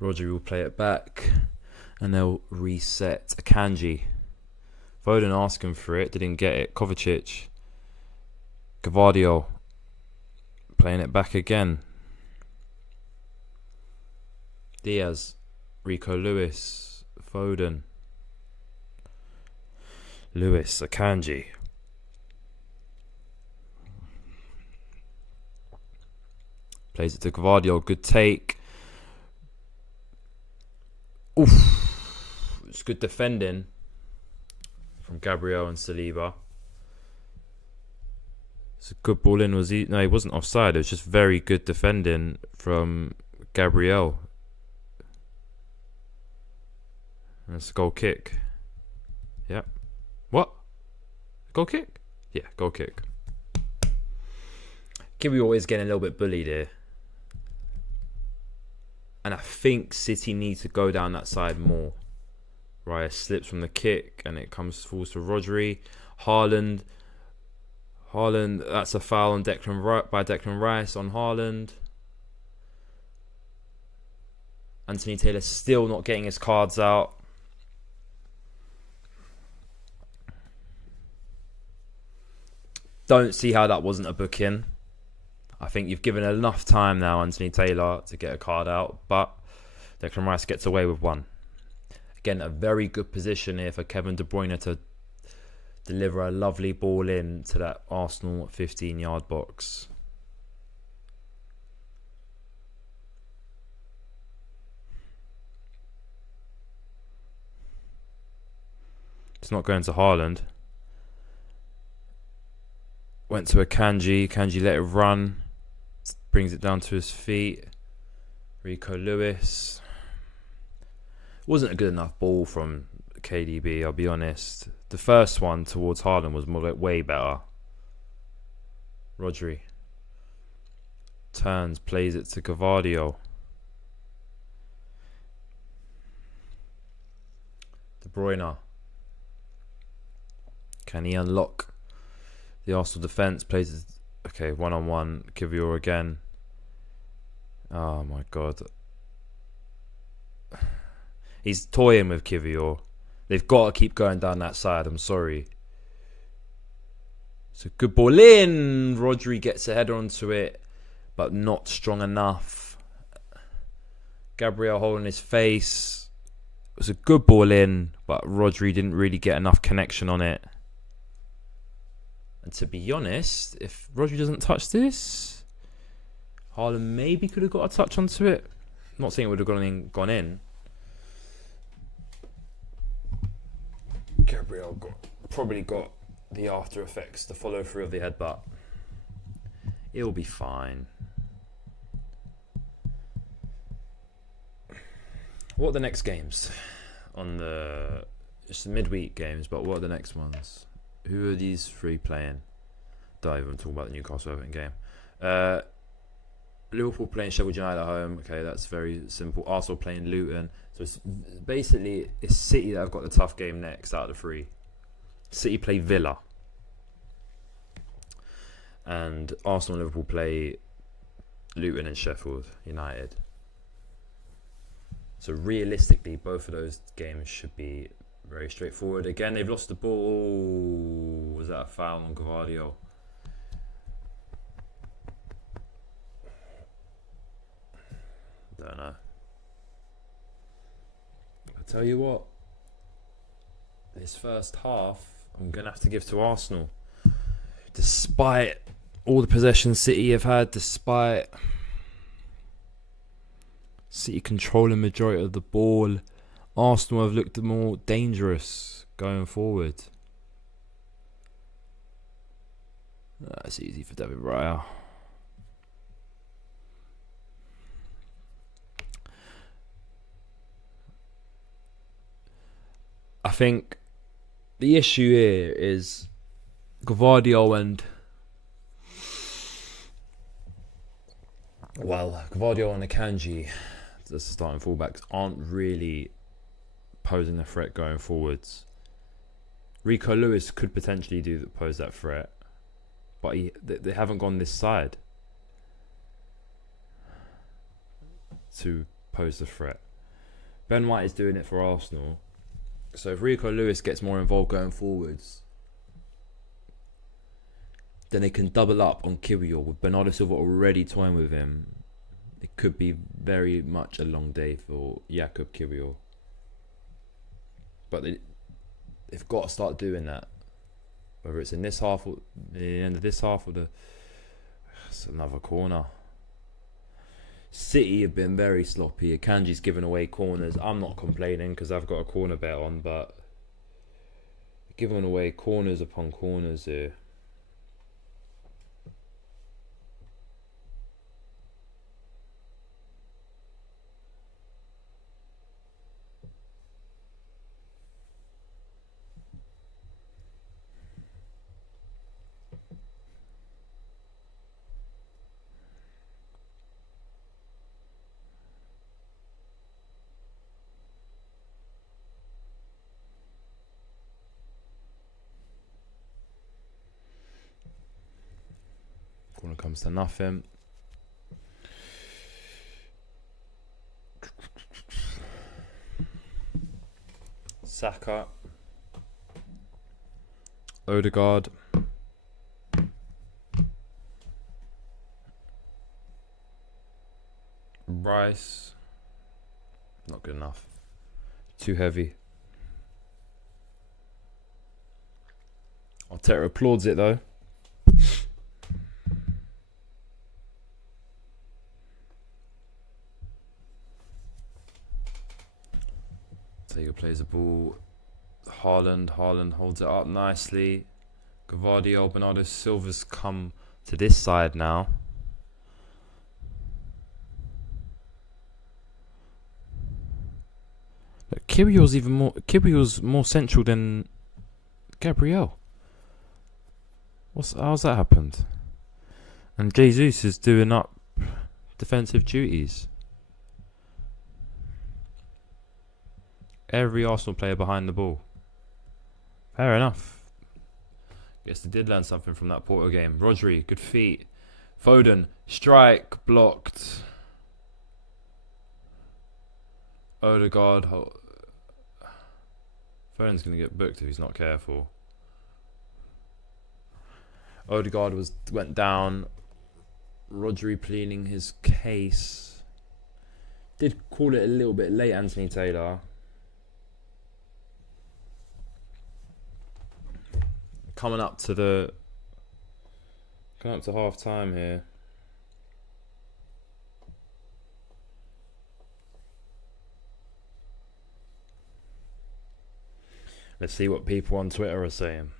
Rodri will play it back. And they'll reset. Akanji. Foden asking for it. Didn't get it. Kovacic. Gvardiol. Playing it back again. Diaz. Rico Lewis. Foden. Lewis. Akanji. Plays it to Gvardiol. Good take. Oof. It's good defending from Gabriel and Saliba. It's a good ball in. No, he wasn't offside. It was just very good defending from Gabriel. And it's a goal kick. Yep. What? Goal kick? Yeah, goal kick. Gabriel is getting a little bit bullied here. And I think City need to go down that side more. Raya slips from the kick and it falls to Rodri. Haaland, that's a foul on by Declan Rice on Haaland. Anthony Taylor still not getting his cards out. Don't see how that wasn't a booking. I think you've given enough time now, Anthony Taylor, to get a card out, but Declan Rice gets away with one. Again, a very good position here for Kevin De Bruyne to deliver a lovely ball in to that Arsenal 15-yard box. It's not going to Haaland. Went to Akanji. Akanji let it run. Brings it down to his feet. Rico Lewis. Wasn't a good enough ball from KDB, I'll be honest. The first one towards Haaland was way better. Rodri. Turns, plays it to Gvardiol. De Bruyne. Can he unlock the Arsenal defence? Plays it. Okay, one-on-one. Kivior again. Oh my god. He's toying with Kivior. They've got to keep going down that side. I'm sorry. It's a good ball in. Rodri gets a header onto it, but not strong enough. Gabriel holding his face. It was a good ball in, but Rodri didn't really get enough connection on it. And to be honest, if Rodri doesn't touch this, Haaland maybe could have got a touch onto it. I'm not saying it would have gone in. Gabriel probably got the after effects, the follow through of the headbutt. It'll be fine. What are the next games? It's the midweek games, but what are the next ones? Who are these three playing? Don't even talk about the Newcastle Everton game. Liverpool playing Sheffield United at home. Okay, that's very simple. Arsenal playing Luton. So it's City that have got the tough game next out of the three. City play Villa. And Arsenal and Liverpool play Luton and Sheffield United. So realistically, both of those games should be very straightforward. Again, they've lost the ball. Was that a foul on Gvardiol? Don't know. I'll tell you what. This first half, I'm going to have to give to Arsenal. Despite all the possession City have had, despite City controlling majority of the ball, Arsenal have looked more dangerous going forward. That's easy for David Raya. I think the issue here is Gvardiol and Akanji, the starting fullbacks, aren't really posing a threat going forwards. Rico Lewis could potentially pose that threat, but they haven't gone this side to pose the threat. Ben White is doing it for Arsenal. So if Rico Lewis gets more involved going forwards, then they can double up on Kiwior with Bernardo Silva already toying with him. It could be very much a long day for Jakub Kiwior. But they've got to start doing that. Whether it's in this half or the end of this half or it's another corner. City have been very sloppy. Akanji's given away corners. I'm not complaining because I've got a corner bet on, but giving away corners upon corners here. Corner comes to nothing. Saka. Odegaard. Rice. Not good enough. Too heavy. Arteta applauds it though. Sega plays the ball. Haaland holds it up nicely. Gvardiol, Bernardo Silva's come to this side now. Look, Kiwior's more central than Gabriel. How's that happened? And Jesus is doing up defensive duties. Every Arsenal player behind the ball. Fair enough. Guess they did learn something from that Porto game. Rodri, good feet. Foden, strike, blocked. Odegaard. Foden's going to get booked if he's not careful. Odegaard went down. Rodri pleading his case. Did call it a little bit late, Anthony Taylor. Coming up to half time here. Let's see what people on Twitter are saying.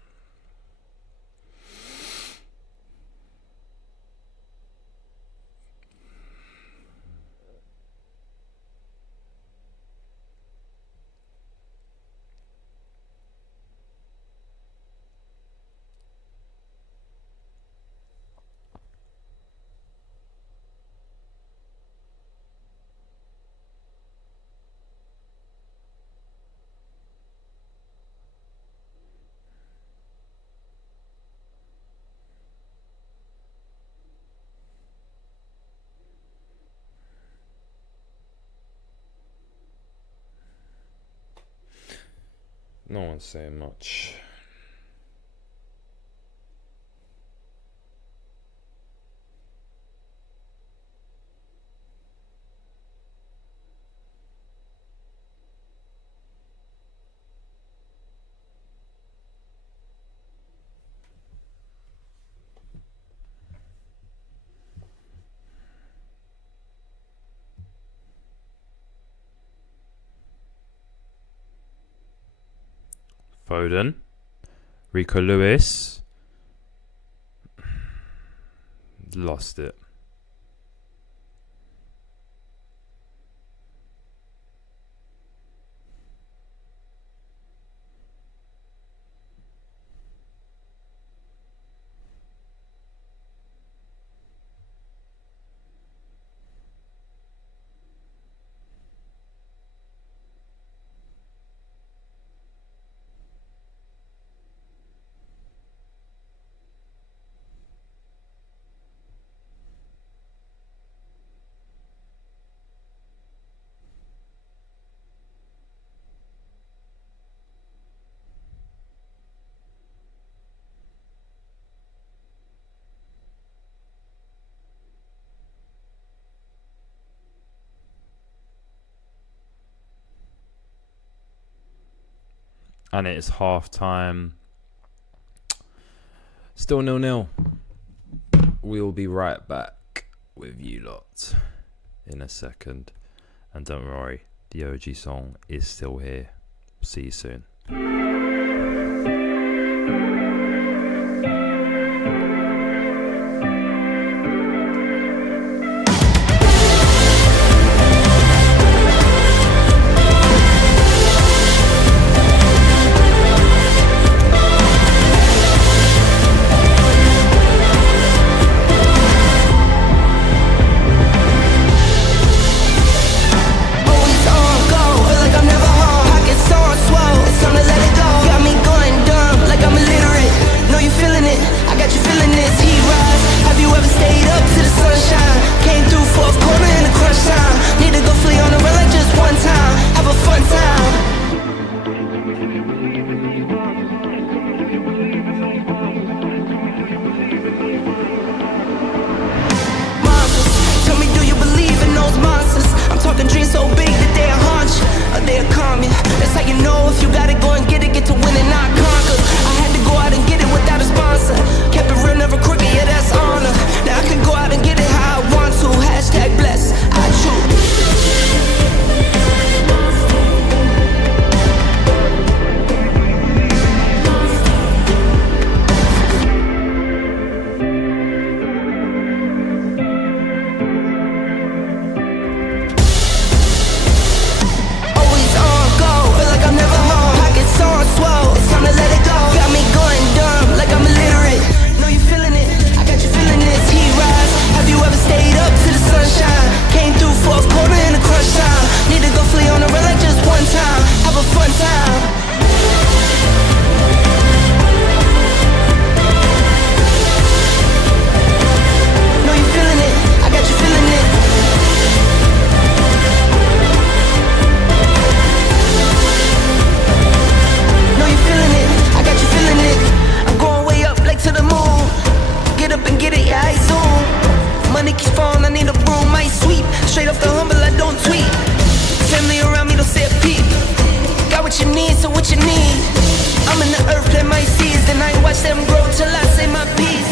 No one's saying much. Foden, Rico Lewis, lost it. And it is half time. Still 0-0. We'll be right back with you lot in a second. And don't worry, the OG song is still here. See you soon. Always on go, feel like I'm never home. Pockets on swole, it's time to let it go. I don't tweet. Family around me don't say a peep. Got what you need, so what you need. I'm in the earth, plant my seeds, and I watch them grow till I say my piece.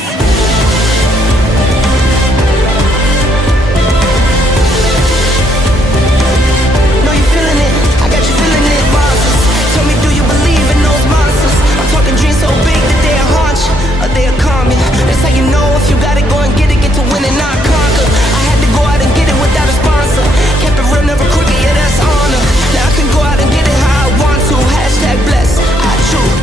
Know you feeling it, I got you feeling it. Monsters, tell me, do you believe in those monsters? I'm talking dreams so big that they haunt you, or they calm you. That's how you know if you gotta go and get it, get to win and not conquer. I had to go out and get it without a sponsor. Kept it real, never crooked, yeah, that's honor. Now I can go out and get it how I want to. Hashtag blessed, I choose.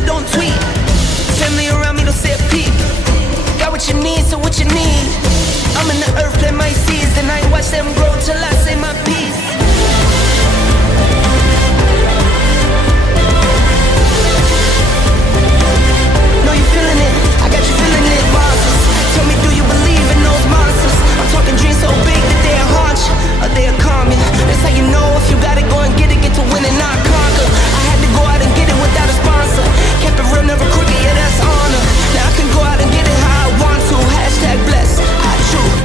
I don't tweet. Family around me don't say a peep. Got what you need, so what you need. I'm in the earth, plant my seeds, and I ain't watch them grow till I say my piece. Know you feeling it, I got you feeling it, monsters. Tell me, do you believe in those monsters? I'm talking dreams so big that they'll haunt you, or they'll calm you. That's how you know if you gotta go and get it, get to win and not conquer. I had to go out and get it without a sponsor. Kept it real, never crooked, yeah, that's honor. Now I can go out and get it how I want to. Hashtag bless, I choose.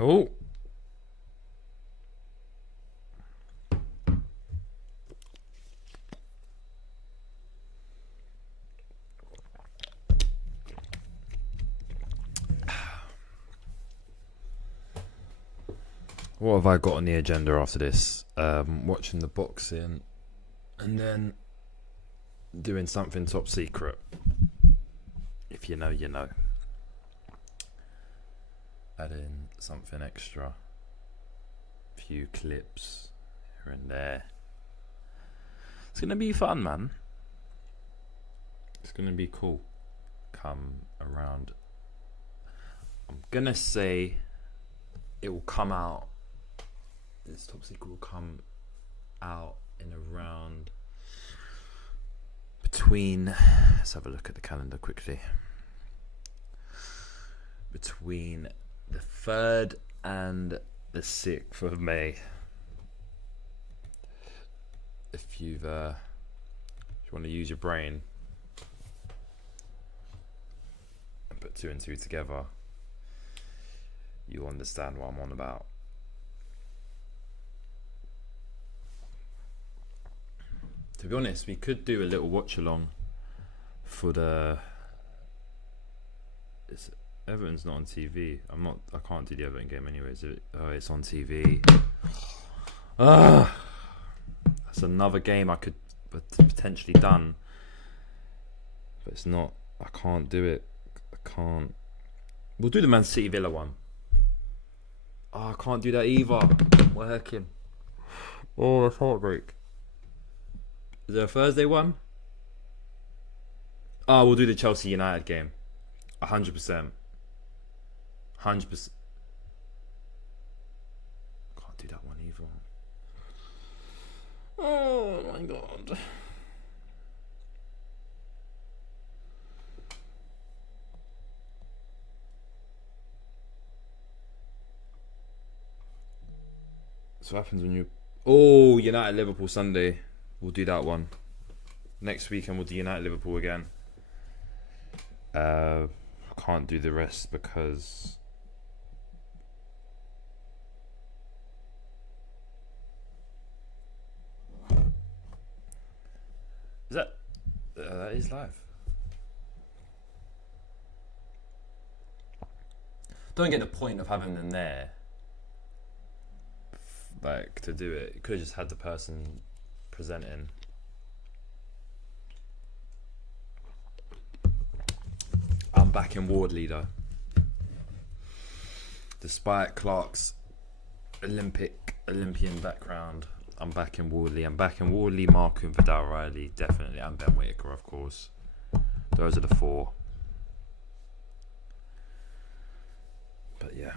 Oh. What have I got on the agenda after this? Watching the boxing and then doing something top secret. If you know, you know. Adding something extra. Few clips here and there. It's going to be fun, man. It's going to be cool. Come around. I'm going to say it will come out. This top secret will come out in around between, let's have a look at the calendar quickly, between the 3rd and the 6th of May. If you want to use your brain and put 2 and 2 together, you understand what I'm on about. To be honest, we could do a little watch along for the. Everton's not on TV. I can't do the Everton game anyways. Oh, it's on TV. That's another game I could potentially done, but it's not. I can't do it. I can't. We'll do the Man City Villa one. Oh, I can't do that either. Working. Oh, that's heartbreak. Is there a Thursday one? Oh, we'll do the Chelsea United game. 100%. 100%. Can't do that one either. Oh my god. So what happens when you... Oh, United Liverpool Sunday. We'll do that one. Next weekend we'll do United Liverpool again. Can't do the rest because... Is that... that is live. Don't get the point of having them there. Like, to do it. You could have just had the person presenting. I'm back in Wardley though. Despite Clark's Olympian background, I'm back in Wardley. I'm back in Wardley, Markham, Vidal Riley, definitely, and Ben Whitaker, of course. Those are the four. But yeah.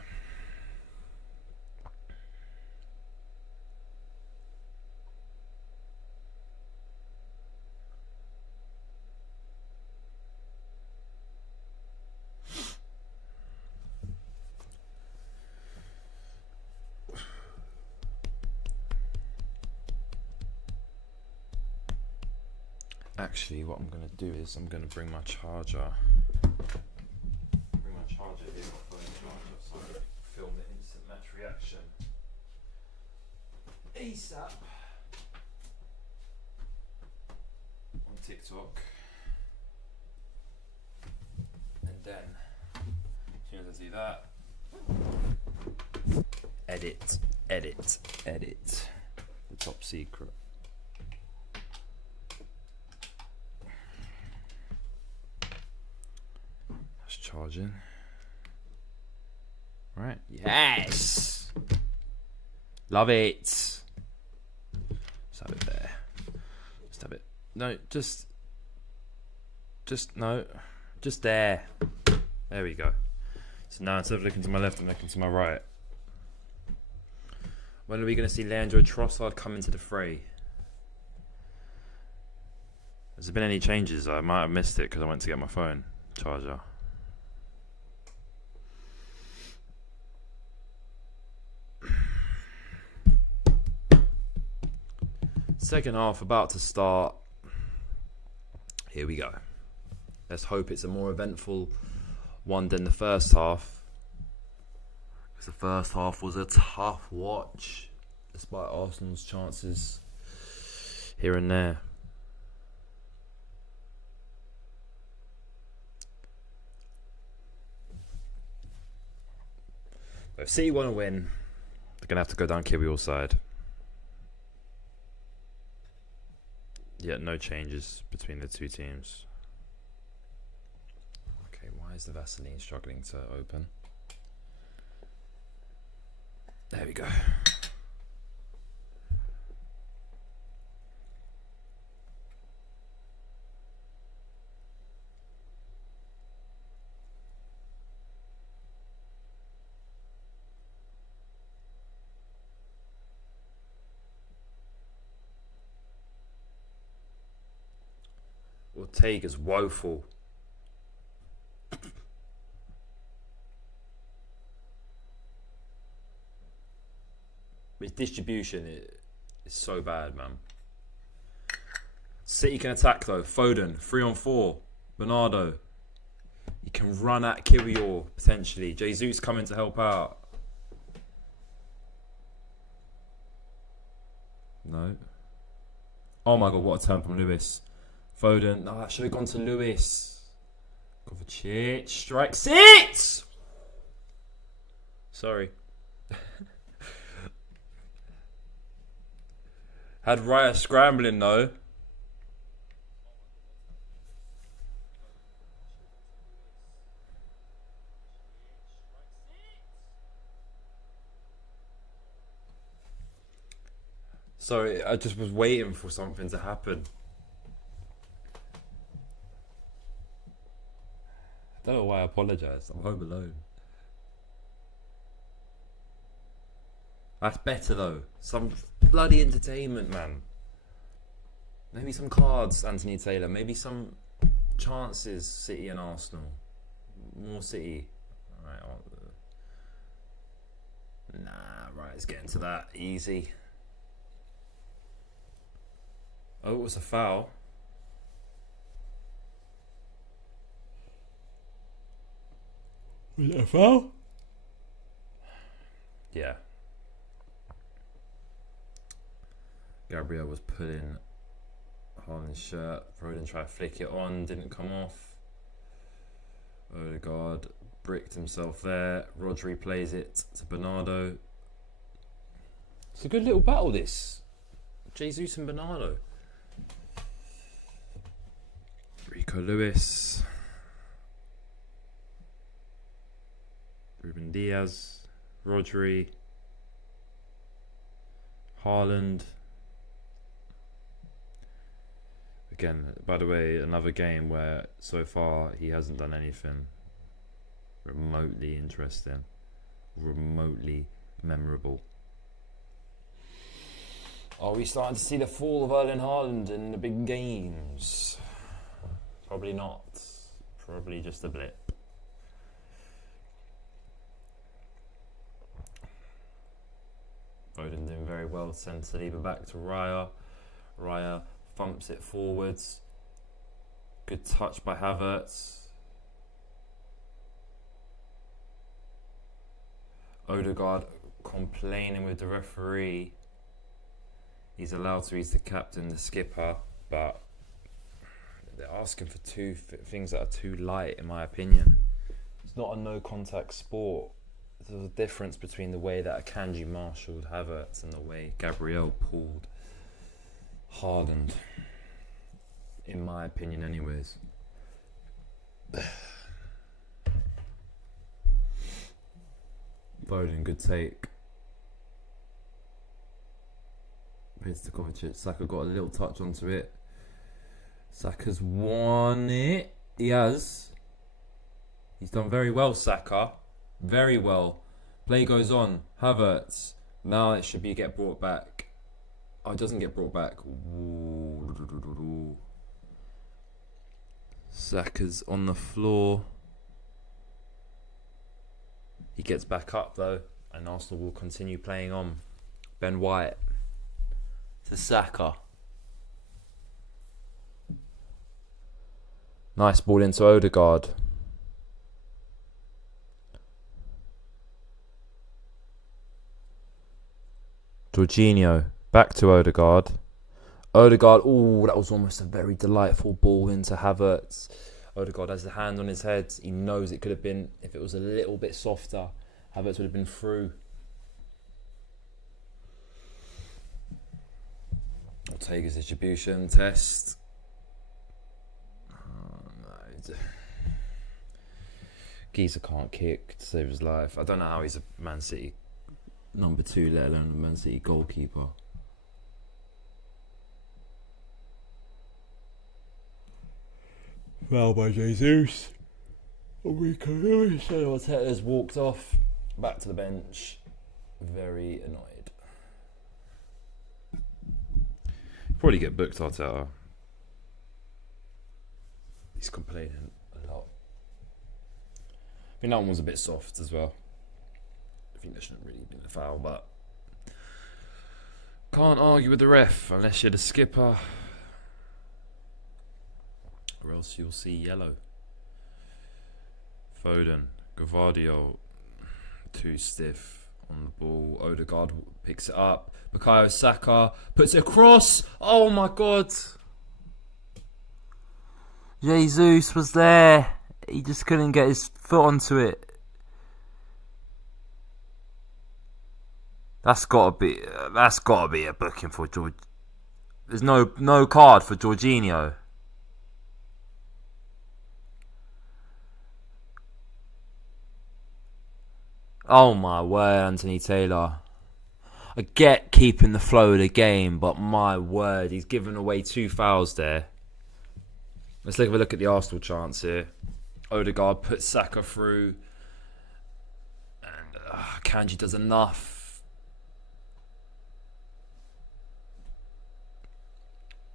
Actually, what I'm going to do is I'm going to bring my charger. Bring my charger here, my phone charger, so I can film the instant match reaction ASAP on TikTok. And then, as soon as I do that, edit. The top secret. Charging. Right. Yes. Love it. Let's have it there. Just have it. No, just no. Just there. There we go. So now instead of looking to my left, I'm looking to my right. When are we going to see Leandro Trossard come into the fray? Has there been any changes? I might have missed it because I went to get my phone charger. Second half about to start. Here we go. Let's hope it's a more eventful one than the first half. Because the first half was a tough watch, despite Arsenal's chances here and there. But if City want to win, they're going to have to go down Kiwior's side. Yeah, no changes between the two teams. Okay, why is the Vaseline struggling to open? There we go. Ortega's woeful. His distribution is so bad, man. City can attack though. Foden, 3-on-4. Bernardo. You can run at Kiwior potentially. Jesus coming to help out. No. Oh my god, what a turn from Lewis. Foden. No, I should have gone to Lewis. Kovacic strikes it! Sorry. Had Raya scrambling though. Sorry, I just was waiting for something to happen. I don't know why I apologise. I'm home alone. That's better though. Some bloody entertainment, man. Maybe some cards, Anthony Taylor. Maybe some chances, City and Arsenal. More City. Alright. Right, let's get into that. Easy. Oh, it was a foul. Was it a foul? Yeah. Gabriel was pulling Haaland's shirt. Foden tried to flick it on, didn't come off. Odegaard bricked himself there. Rodri plays it to Bernardo. It's a good little battle, this. Jesus and Bernardo. Rico Lewis. Ruben Diaz. Rodri. Haaland. Again, by the way, another game where so far he hasn't done anything remotely interesting, remotely memorable. Are we starting to see the fall of Erling Haaland in the big games? Probably not. Probably just a blip. Foden doing very well. Sends Saliba back to Raya. Raya thumps it forwards. Good touch by Havertz. Odegaard complaining with the referee. He's allowed to, he's the captain, the skipper, but they're asking for two things that are too light, in my opinion. It's not a no-contact sport. There's a difference between the way that Akanji marshalled Havertz and the way Gabriel pulled Haaland, in my opinion anyways. Foden, good take. Here's to Kovacic. Saka got a little touch onto it. Saka's won it. He has. He's done very well, Saka. Very well. Play goes on. Havertz. Now it should be get brought back. Oh, it doesn't get brought back. Ooh. Saka's on the floor. He gets back up though, and Arsenal will continue playing on. Ben White to Saka. Nice ball into Odegaard. Jorginho back to Odegaard. Odegaard, ooh, that was almost a very delightful ball into Havertz. Odegaard has the hand on his head. He knows it could have been, if it was a little bit softer, Havertz would have been through. Ortega's distribution test. Oh, no. Geezer can't kick to save his life. I don't know how he's a Man City number 2, let alone a Man City goalkeeper. Foul by Jesus. Rico Lewis. Arteta's walked off. Back to the bench. Very annoyed. Probably get booked, Arteta. He's complaining a lot. I think that one was a bit soft as well. I think that shouldn't really have been a foul, but can't argue with the ref unless you're the skipper, or else you'll see yellow. Foden, Gavardio, too stiff on the ball. Odegaard picks it up. Bukayo Saka puts it across. Oh my God. Jesus was there. He just couldn't get his foot onto it. That's gotta be a booking for George. There's no card for Jorginho. Oh my word, Anthony Taylor. I get keeping the flow of the game, but my word, he's given away 2 fouls there. Let's have a look at the Arsenal chance here. Odegaard puts Saka through. And Kanji does enough.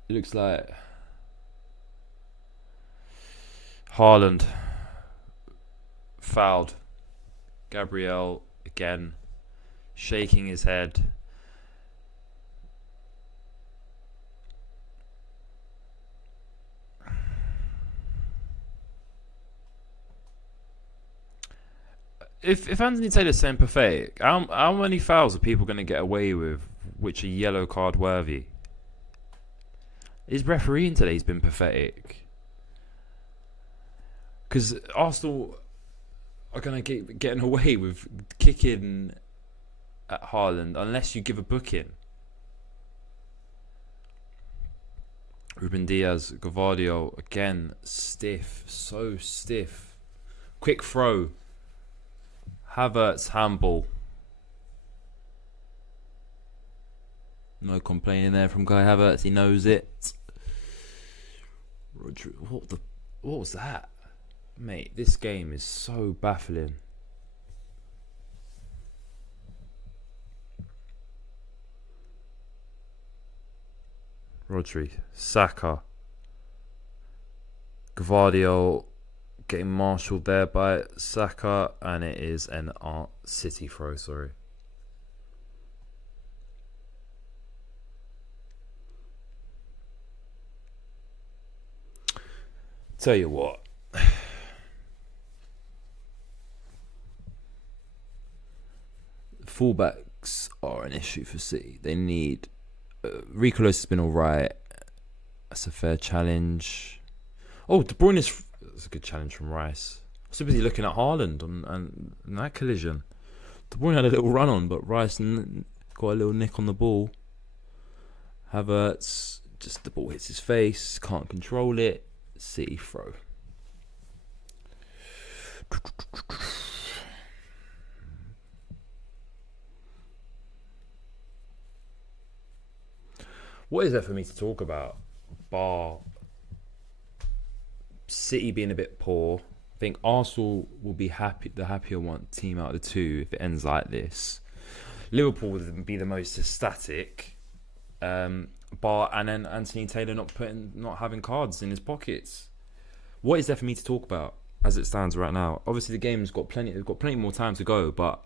It looks like Haaland fouled. Gabriel again shaking his head. If Anthony Taylor's saying pathetic, how many fouls are people going to get away with which are yellow card worthy? His refereeing today's been pathetic. Because Arsenal are going to get getting away with kicking at Haaland unless you give a booking. Ruben Diaz, Gvardiol, again, stiff. So stiff. Quick throw. Havertz, handball. No complaining there from Kai Havertz. He knows it. What was that? Mate, this game is so baffling. Rodri, Saka, Gvardiol getting marshalled there by Saka, and it is an City throw, sorry. Tell you what. Fullbacks are an issue for City. They need... Rico Lewis has been alright. That's a fair challenge. Oh, De Bruyne is... That's a good challenge from Rice. I was so busy looking at Haaland and that collision. De Bruyne had a little run on, but Rice got a little nick on the ball. Havertz, just the ball hits his face, can't control it. City throw. What is there for me to talk about? Bar City being a bit poor. I think Arsenal will be the happier one team out of the two if it ends like this. Liverpool would be the most ecstatic. And then Anthony Taylor not having cards in his pockets. What is there for me to talk about as it stands right now? Obviously, the game's got plenty more time to go, but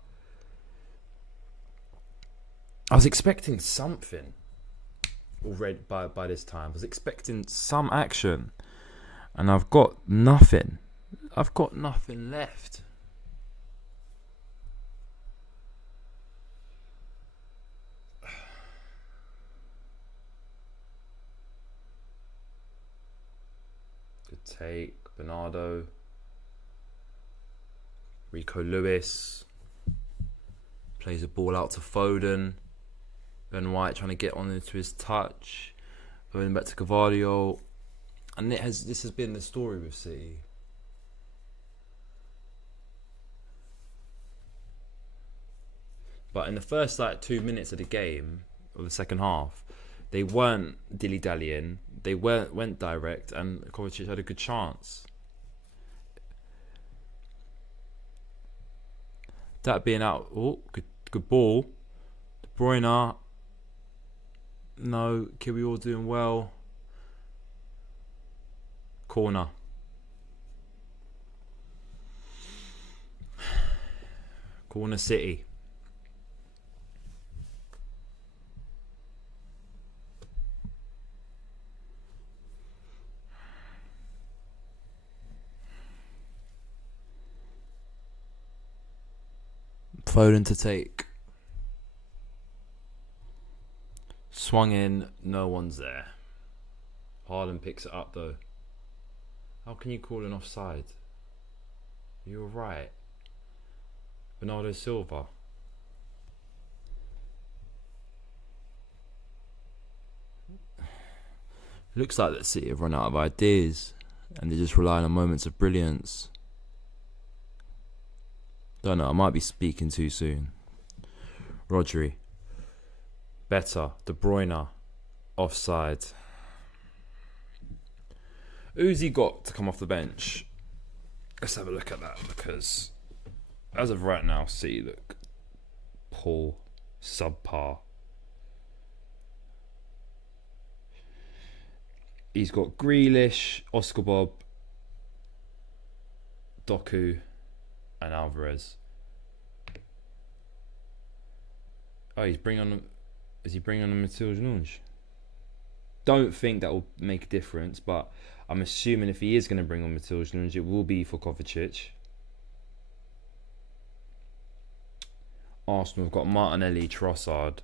I was expecting something already by this time. I was expecting some action, and I've got nothing. I've got nothing left. Good take. Bernardo. Rico Lewis. Plays a ball out to Foden. Ben White trying to get on into his touch. Going back to Gvardiol. And this has been the story with City. But in the first 2 minutes of the game, or the second half, they weren't dilly-dallying. They went direct, and Kovacic had a good chance. That being out, good ball. De Bruyne, no, Kiwi all doing well. Corner. Corner City. Foden to take. Swung in, no one's there. Haaland picks it up though. How can you call an offside? You're right. Bernardo Silva. Looks like that City have run out of ideas and they're just relying on moments of brilliance. Don't know, I might be speaking too soon. Rodri. Better. De Bruyne. Offside. Who's he got to come off the bench? Let's have a look at that, because as of right now, City look poor, subpar. He's got Grealish, Oscar Bob, Doku, and Alvarez. Oh, is he bringing on Matilda? Don't think that will make a difference, but I'm assuming if he is going to bring on Matilda, it will be for Kovacic. Arsenal have got Martinelli, Trossard,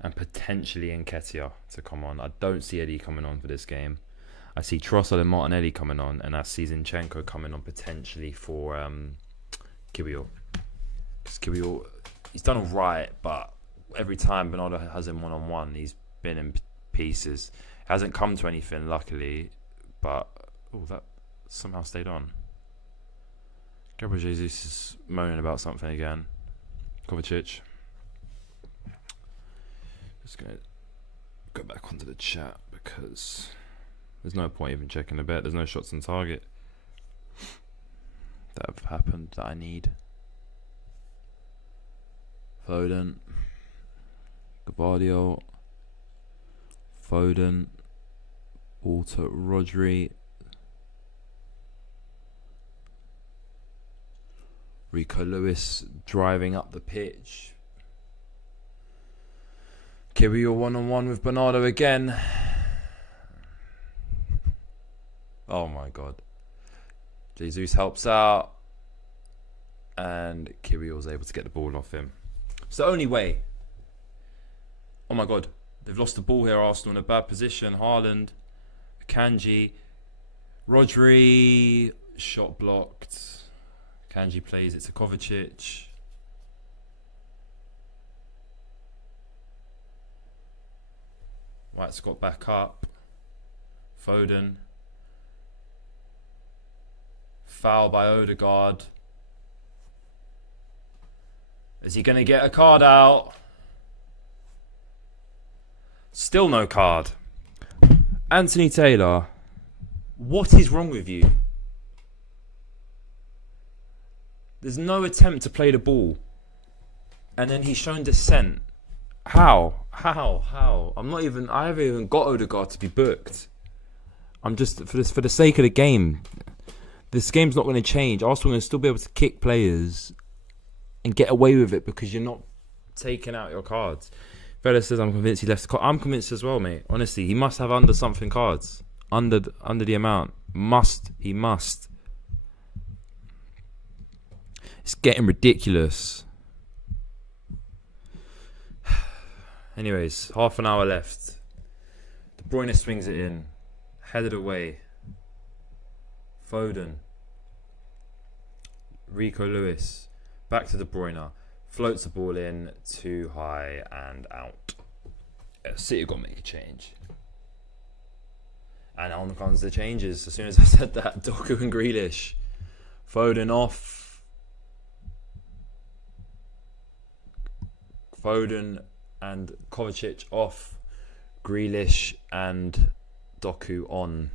and potentially Nketiah to come on. I don't see Eddie coming on for this game. I see Trossard and Martinelli coming on, and I see Zinchenko coming on potentially for Kiwior. Because Kiwior, he's done alright, but every time Bernardo has him one-on-one, he's been in pieces. Hasn't come to anything, luckily, but that somehow stayed on. Gabriel Jesus is moaning about something again. Kovacic. Just going to go back onto the chat because there's no point even checking the bet. There's no shots on target that have happened that I need. Foden. Gavardio. Foden. Ball to Rodri. Rico Lewis driving up the pitch. Kiwior one-on-one with Bernardo again. Oh my god. Jesus helps out. And Kiwior was able to get the ball off him. It's the only way. Oh my god. They've lost the ball here, Arsenal, in a bad position. Haaland. Kanji. Rodri. Shot blocked. Kanji plays it to Kovacic. White's got back up. Foden. Foul by Odegaard. Is he going to get a card out? Still no card. Anthony Taylor. What is wrong with you? There's no attempt to play the ball. And then he's shown dissent. How? I haven't even got Odegaard to be booked. I'm just, for the sake of the game, this game's not going to change. Arsenal are going to still be able to kick players and get away with it because you're not taking out your cards. Fella says, I'm convinced he left the card. I'm convinced as well, mate. Honestly, he must have under something cards. Under the amount. He must. It's getting ridiculous. Anyways, half an hour left. De Bruyne swings it in. Headed away. Foden. Rico Lewis. Back to De Bruyne. Floats the ball in. Too high and out. City got to make a change. And on comes the changes. As soon as I said that, Doku and Grealish. Foden off. Foden and Kovacic off. Grealish and Doku on.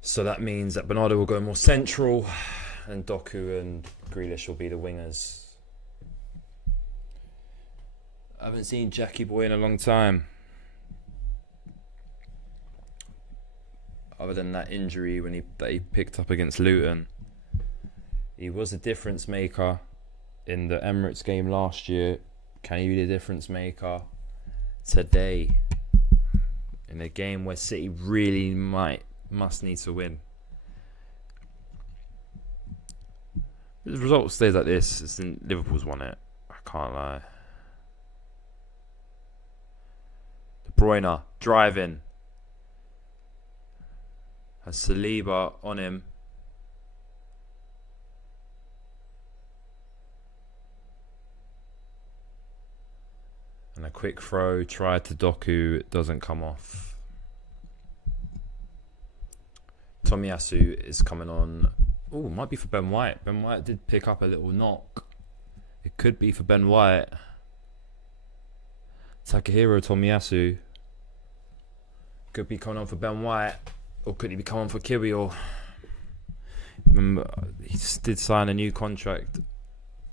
So that means that Bernardo will go more central and Doku and Grealish will be the wingers. I haven't seen Jackie Boy in a long time. Other than that injury that he picked up against Luton. He was a difference maker in the Emirates game last year. Can he be the difference maker today? In a game where City really must need to win. If the result stays like this, Liverpool's won it. I can't lie. Bruyne driving. Has Saliba on him. And a quick throw, tried to Doku, doesn't come off. Tomiyasu is coming on. Oh, might be for Ben White. Ben White did pick up a little knock. It could be for Ben White. Takahiro Tomiyasu. Could be coming on for Ben White. Or could he be coming for Kiwior? Remember, he did sign a new contract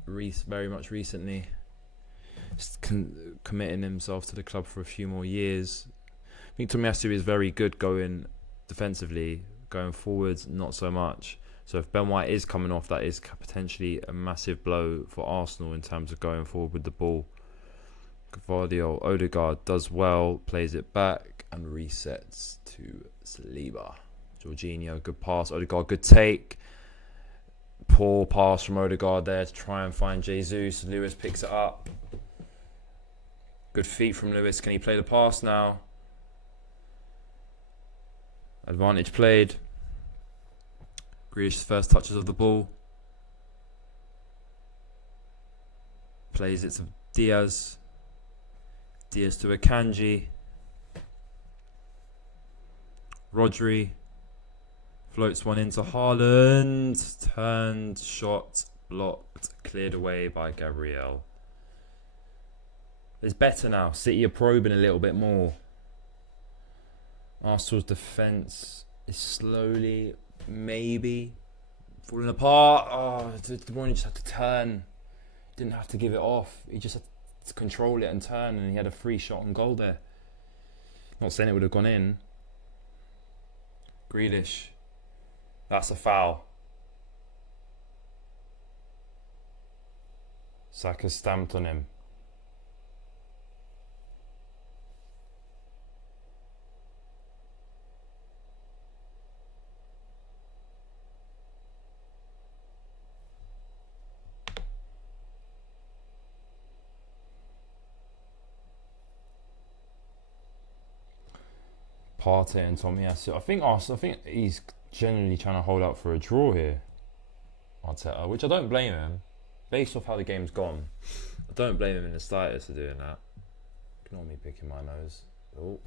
very much recently. Just committing himself to the club for a few more years. I think Tomiyasu is very good going defensively. Going forwards, not so much. So if Ben White is coming off, that is potentially a massive blow for Arsenal in terms of going forward with the ball. Gvardiol, Odegaard does well, plays it back and resets to Saliba. Jorginho, good pass. Odegaard, good take. Poor pass from Odegaard there to try and find Jesus. Lewis picks it up. Good feet from Lewis. Can he play the pass now? Advantage played. Grealish's first touches of the ball. Plays it to Diaz. Diaz to Akanji. Rodri. Floats one into Haaland. Turned, shot, blocked, cleared away by Gabriel. It's better now. City are probing a little bit more. Arsenal's defence is slowly, maybe, falling apart. Oh, De Bruyne just had to turn. Didn't have to give it off. He just had to control it and turn, and he had a free shot on goal there. Not saying it would have gone in. Grealish. That's a foul. Saka stamped on him. Partey and Tomiyasu. I think he's generally trying to hold out for a draw here, Arteta, which I don't blame him. Based off how the game's gone, I don't blame him in the slightest for doing that. Ignore me picking my nose. Oh.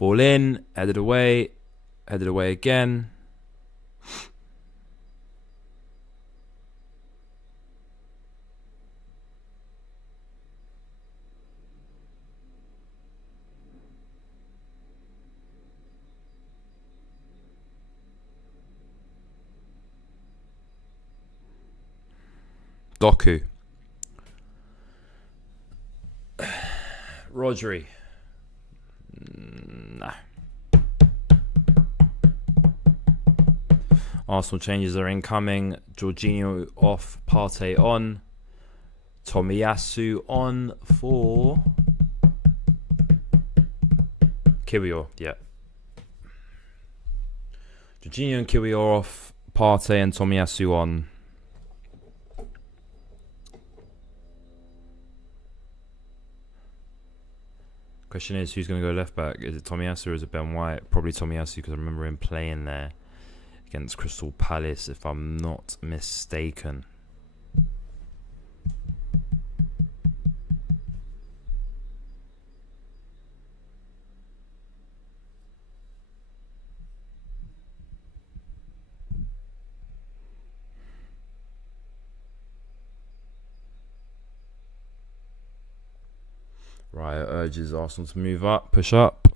Ball in, headed away again. Doku. Rodri. Nah. Arsenal changes are incoming. Jorginho off, Partey on. Tomiyasu on for Kiwior, yeah. Jorginho and Kiwior off, Partey and Tomiyasu on. Question is, who's going to go left back? Is it Tomiyasu or is it Ben White? Probably Tomiyasu, because I remember him playing there against Crystal Palace, if I'm not mistaken. Raya urges Arsenal to move up, push up.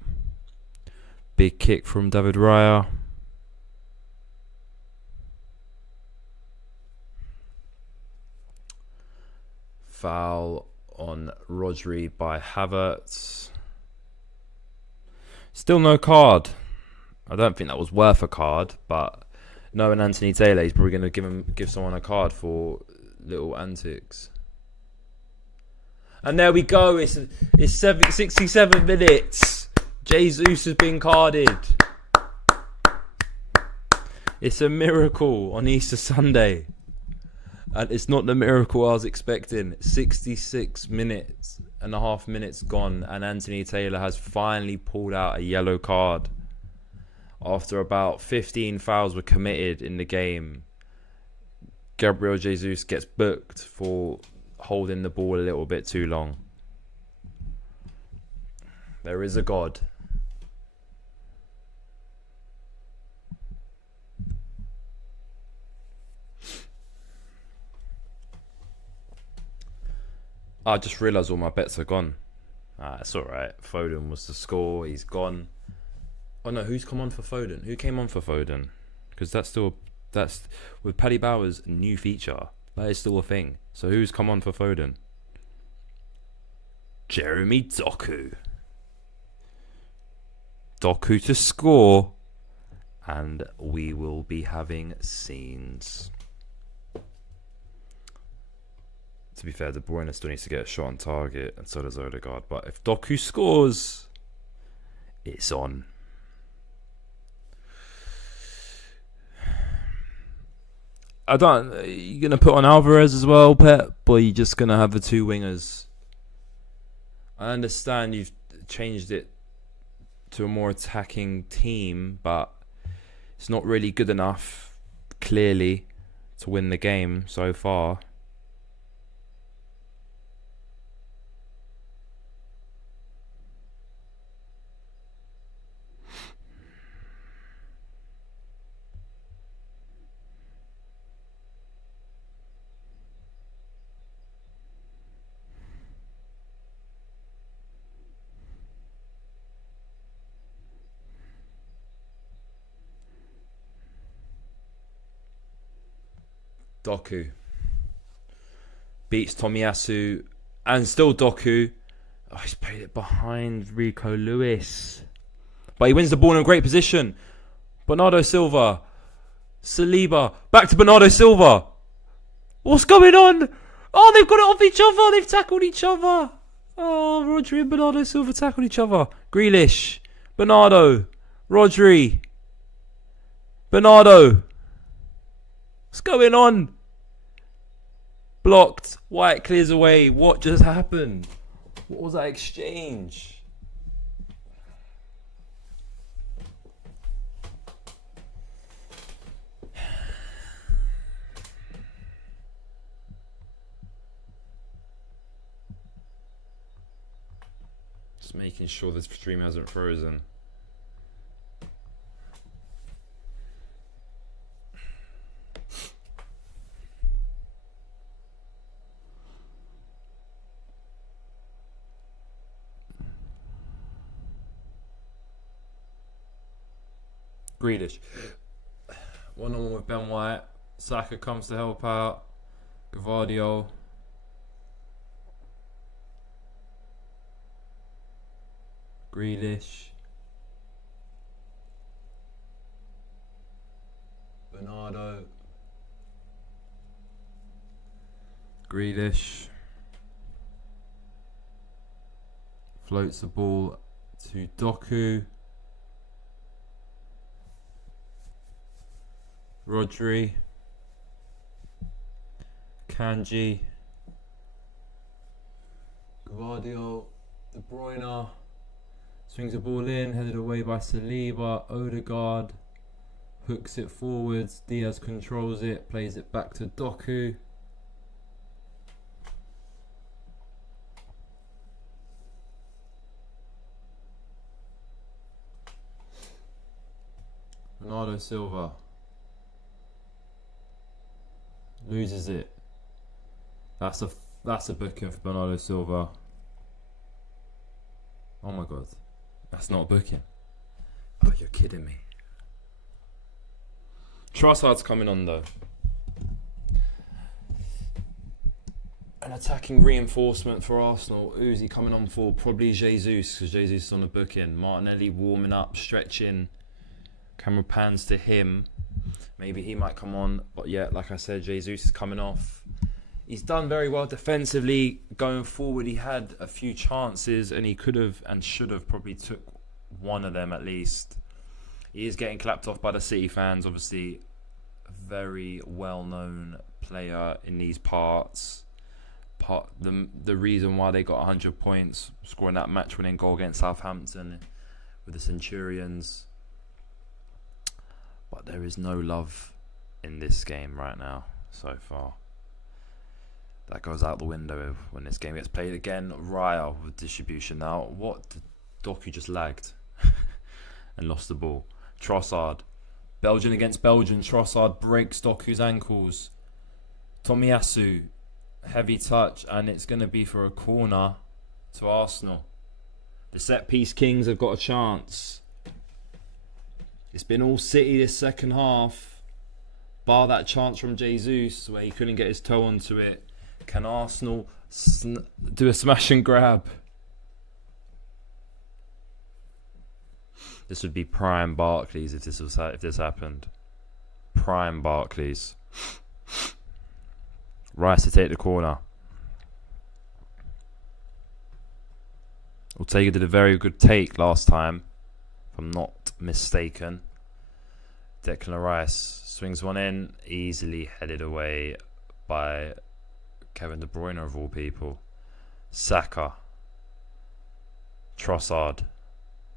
Big kick from David Raya. Foul on Rodri by Havertz. Still no card. I don't think that was worth a card, but knowing Anthony Taylor, he's probably going to give someone a card for little antics. And there we go. It's 67 minutes. Jesus has been carded. It's a miracle on Easter Sunday. And it's not the miracle I was expecting. 66 minutes and a half minutes gone, and Anthony Taylor has finally pulled out a yellow card after about 15 fouls were committed in the game. Gabriel Jesus gets booked for holding the ball a little bit too long. There is a God. I just realised all my bets are gone. It's alright. Foden was the score. He's gone. Oh no, who's come on for Foden? Who came on for Foden? Because that's with Paddy Bauer's new feature. That is still a thing. So who's come on for Foden? Jeremy Doku. Doku to score. And we will be having scenes. To be fair, De Bruyne still needs to get a shot on target, and so does Odegaard. But if Doku scores, it's on. You're gonna put on Alvarez as well, Pep, but you're just gonna have the two wingers. I understand you've changed it to a more attacking team, but it's not really good enough, clearly, to win the game so far. Doku beats Tomiyasu, and still Doku. Oh, he's played it behind Rico Lewis, but he wins the ball in a great position. Bernardo Silva, Saliba, back to Bernardo Silva. What's going on? Oh, they've got it off each other. They've tackled each other. Oh, Rodri and Bernardo Silva tackled each other. Grealish, Bernardo, Rodri, Bernardo. What's going on? Blocked. White clears away. What just happened? What was that exchange? Just making sure this stream hasn't frozen. Grealish. 1-on-1 with Ben White. Saka comes to help out. Gvardiol. Grealish. Bernardo. Grealish. Floats the ball to Doku. Rodri, Kanji, Gvardiol, De Bruyne, swings the ball in, headed away by Saliba, Odegaard, hooks it forwards, Diaz controls it, plays it back to Doku. Bernardo Silva. Loses it. That's a booking for Bernardo Silva. Oh my god. That's not a booking. Oh, you're kidding me. Trossard's coming on though. An attacking reinforcement for Arsenal. Who's he coming on for? Probably Jesus, because Jesus is on the booking. Martinelli warming up, stretching. Camera pans to him. Maybe he might come on, but yeah, like I said, Jesus is coming off. He's done very well defensively going forward. He had a few chances and he could have and should have probably took one of them at least. He is getting clapped off by the City fans. Obviously, very well-known player in these parts. The reason why they got 100 points, scoring that match-winning goal against Southampton with the Centurions. But there is no love in this game right now, so far. That goes out the window when this game gets played again. Raya with distribution now. What? Doku just lagged and lost the ball. Trossard. Belgian against Belgian. Trossard breaks Doku's ankles. Tomiyasu. Heavy touch, and it's going to be for a corner to Arsenal. The set-piece Kings have got a chance. It's been all City this second half, bar that chance from Jesus where he couldn't get his toe onto it. Can Arsenal do a smash and grab? This would be prime Barclays if this happened. Prime Barclays. Rice to take the corner. Ortega did a very good take last time, if I'm not mistaken. Declan Rice swings one in, easily headed away by Kevin De Bruyne of all people. Saka. Trossard.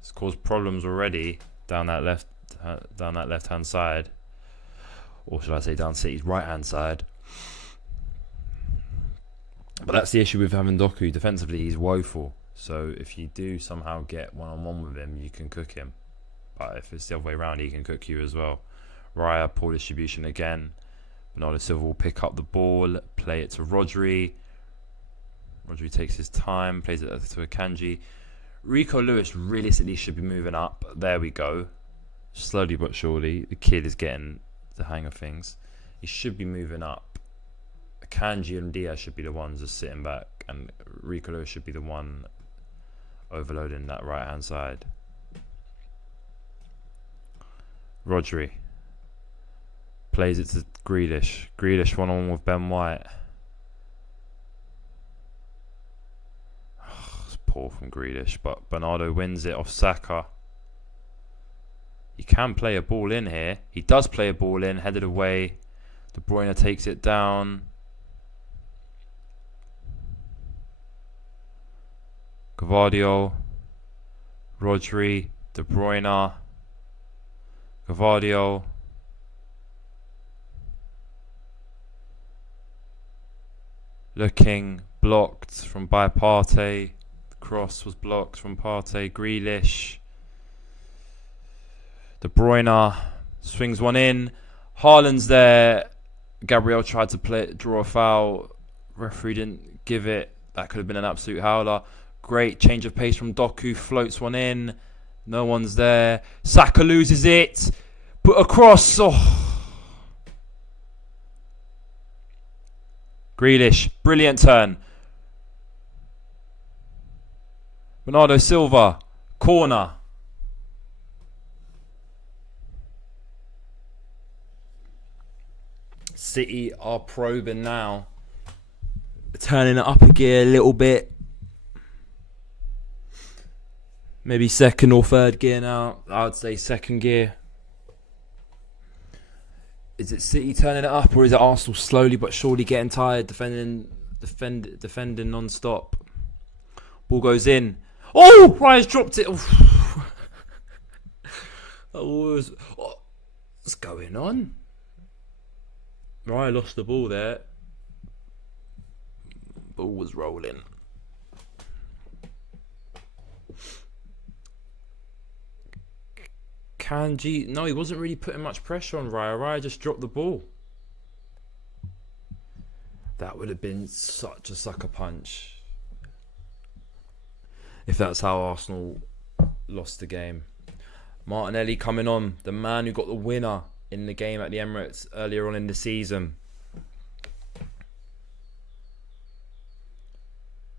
It's caused problems already down that left hand side, or should I say down City's right hand side. But that's the issue with having Doku. Defensively, he's woeful. So if you do somehow get one-on-one with him, you can cook him. But if it's the other way around, he can cook you as well. Raya, poor distribution again. Bernardo Silva will pick up the ball, play it to Rodri. Rodri takes his time, plays it to Akanji. Rico Lewis realistically should be moving up. There we go. Slowly but surely, the kid is getting the hang of things. He should be moving up. Kanji and Diaz should be the ones just sitting back, and Rico Lewis should be the one overloading that right hand side. Rodri plays it to Grealish. Grealish one-on-one with Ben White. It's poor from Grealish, but Bernardo wins it off Saka. He can play a ball in here. He does play a ball in, headed away. De Bruyne takes it down. Gavardio, Rodri, De Bruyne, Gavardio, looking, blocked from by Partey. The cross was blocked from Partey. Grealish, De Bruyne swings one in. Haaland's there. Gabriel tried to draw a foul. Referee didn't give it. That could have been an absolute howler. Great change of pace from Doku. Floats one in. No one's there. Saka loses it. Put across. Oh. Grealish. Brilliant turn. Bernardo Silva. Corner. City are probing now. Turning it up a gear a little bit. Maybe second or third gear now. I would say second gear. Is it City turning it up, or is it Arsenal slowly but surely getting tired, defending non-stop? Ball goes in. Oh, Raya's dropped it. What's going on? Raya lost the ball there. Ball was rolling. Kanji, no, he wasn't really putting much pressure on Raya. Raya just dropped the ball. That would have been such a sucker punch if that's how Arsenal lost the game. Martinelli coming on, the man who got the winner in the game at the Emirates earlier on in the season.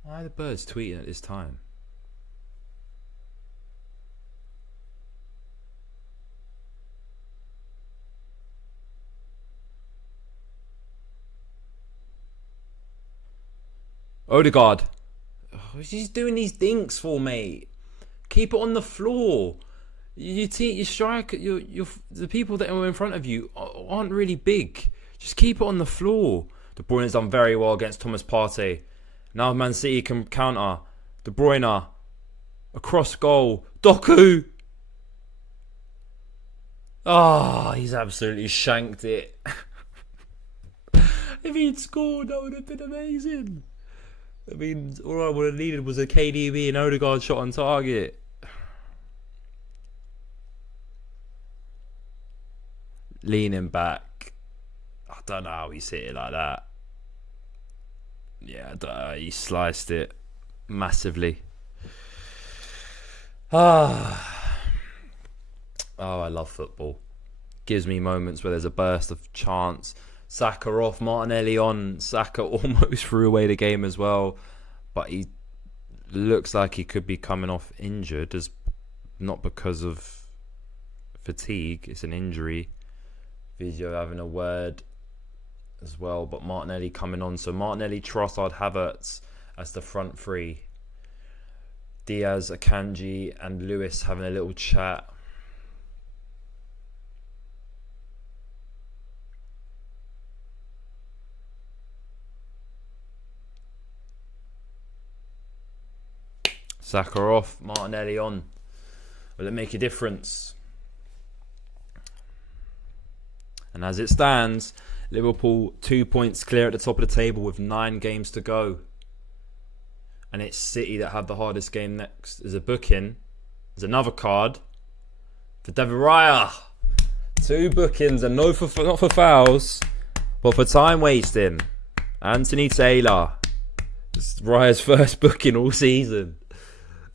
Why are the birds tweeting at this time? Odegaard. Oh, he's doing these dinks for me. Keep it on the floor. Your striker, the people that are in front of you aren't really big. Just keep it on the floor. De Bruyne has done very well against Thomas Partey. Now Man City can counter. De Bruyne. Across goal. Doku. Oh, he's absolutely shanked it. If he'd scored, that would have been amazing. I mean, all I would have needed was a KDB and Odegaard shot on target. Leaning back. I don't know how he's hit it like that. Yeah, I don't know. He sliced it massively. Oh, I love football. Gives me moments where there's a burst of chance. Saka off, Martinelli on. Saka almost threw away the game as well. But he looks like he could be coming off injured. As not because of fatigue. It's an injury. Vizio having a word as well. But Martinelli coming on. So Martinelli, Trossard, Havertz as the front three. Diaz, Akanji and Lewis having a little chat. Saka off, Martinelli on. Will it make a difference? And as it stands, Liverpool 2 points clear at the top of the table with 9 games to go. And it's City that have the hardest game next. There's a booking. There's another card for David Raya. 2 bookings and not for fouls, but for time wasting. Anthony Taylor. It's Raya's first booking all season.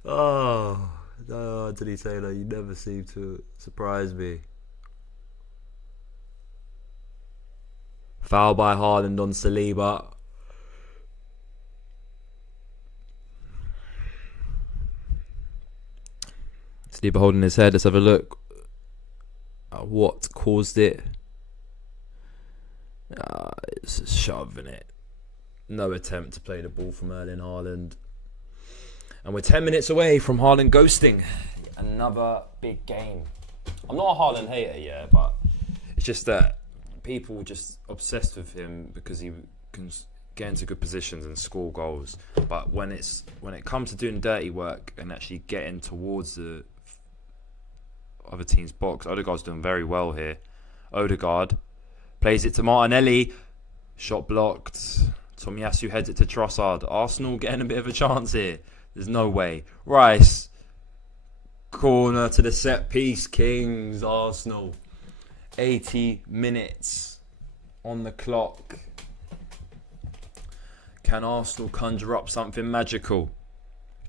Oh, no, Anthony Taylor, you never seem to surprise me. Foul by Haaland on Saliba. Saliba holding his head. Let's have a look at what caused it. It's shoving it. No attempt to play the ball from Erling Haaland. And we're 10 minutes away from Haaland ghosting. Another big game. I'm not a Haaland hater, yeah, but it's just that people are just obsessed with him because he can get into good positions and score goals. But when it comes to doing dirty work and actually getting towards the other team's box, Odegaard's doing very well here. Odegaard plays it to Martinelli. Shot blocked. Tomiyasu heads it to Trossard. Arsenal getting a bit of a chance here. There's no way. Rice. Corner to the set piece. Kings. Arsenal. 80 minutes on the clock. Can Arsenal conjure up something magical?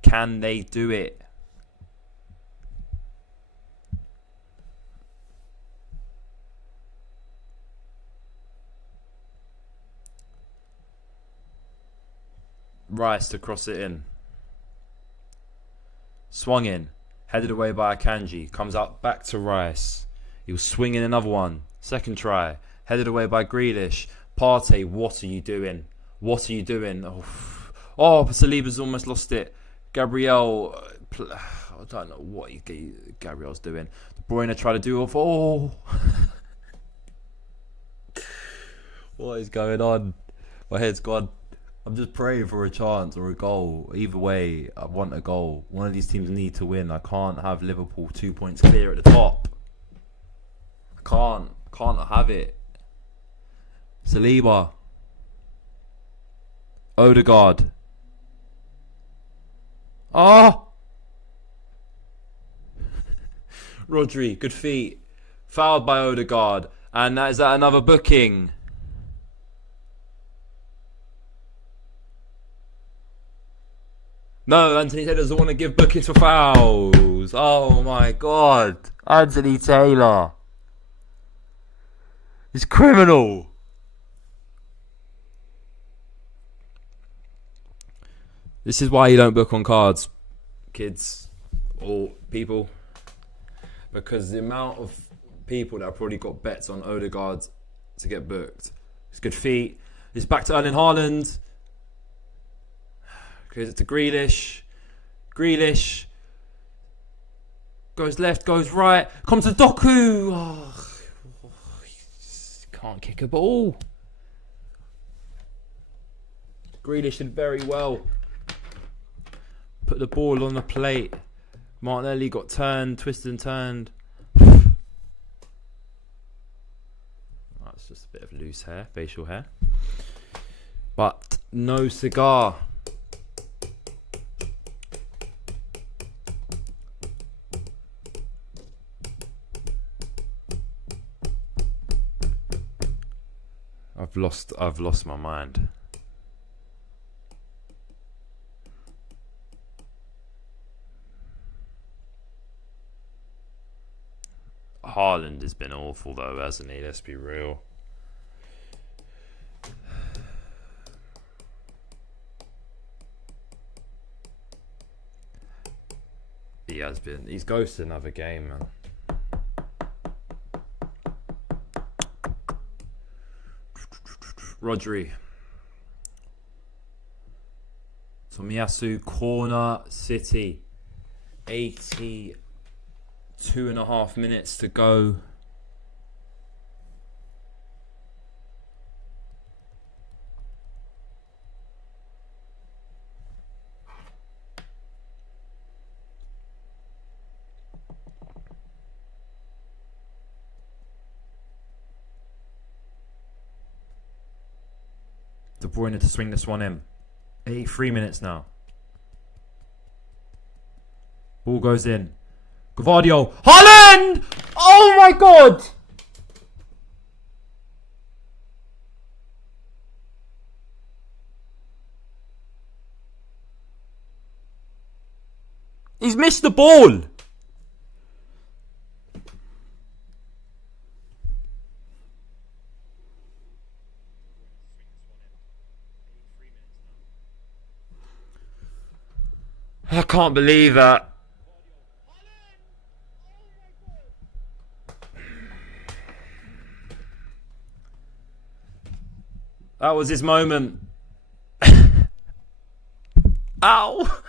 Can they do it? Rice to cross it in. Swung in. Headed away by Akanji. Comes out back to Rice. He was swinging another one. Second try. Headed away by Grealish. Partey, what are you doing? What are you doing? Oh, Saliba's almost lost it. Gabriel, I don't know what Gabriel's doing. De Bruyne tried to do off. Oh. What is going on? My head's gone. I'm just praying for a chance or a goal. Either way, I want a goal. One of these teams need to win. I can't have Liverpool 2 points clear at the top. I can't have it. Saliba. Odegaard. Oh! Rodri, good feet. Fouled by Odegaard. And is that another booking? No, Anthony Taylor doesn't want to give bookings for fouls. Oh my God. Anthony Taylor. He's criminal. This is why you don't book on cards, kids or people. Because the amount of people that have probably got bets on Odegaard to get booked. It's good feet. It's back to Erling Haaland. Goes it to Grealish. Grealish. Goes left, goes right. Comes to Doku. Oh, Can't kick a ball. Grealish did very well. Put the ball on the plate. Martinelli got turned, twisted and turned. That's just a bit of loose hair, facial hair. But no cigar. I've lost my mind. Haaland has been awful though, hasn't he? Let's be real. He has been. He's ghosted another game, man. Rodri. Tomiyasu, corner, City. 82.5 minutes to go. De Bruyne to swing this one in. 83 minutes now. Ball goes in. Gvardiol. Haaland! Oh my god! He's missed the ball. I can't believe that. That was his moment. Ow!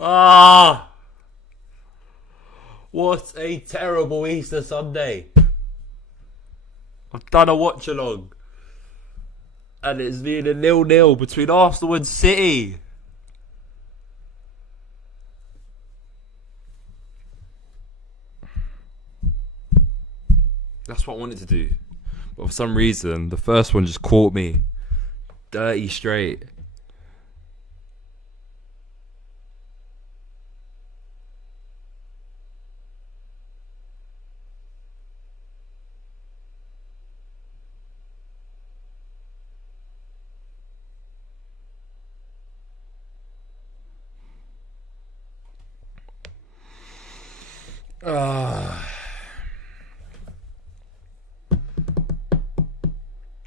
Ah! What a terrible Easter Sunday. I've done a watch along. And it's been a 0-0 between Arsenal and City. That's what I wanted to do. But for some reason, the first one just caught me. Dirty straight.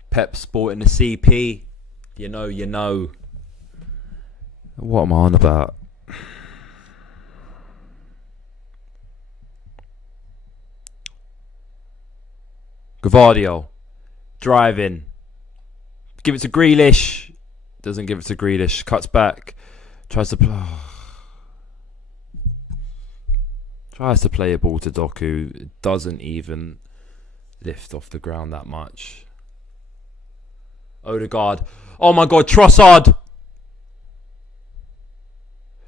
Pep sporting the CP. You know, you know. What am I on about? Gvardiol. Driving. Give it to Grealish. Doesn't give it to Grealish. Cuts back. Tries to play a ball to Doku. It doesn't even lift off the ground that much. Odegaard. Oh my god, Trossard.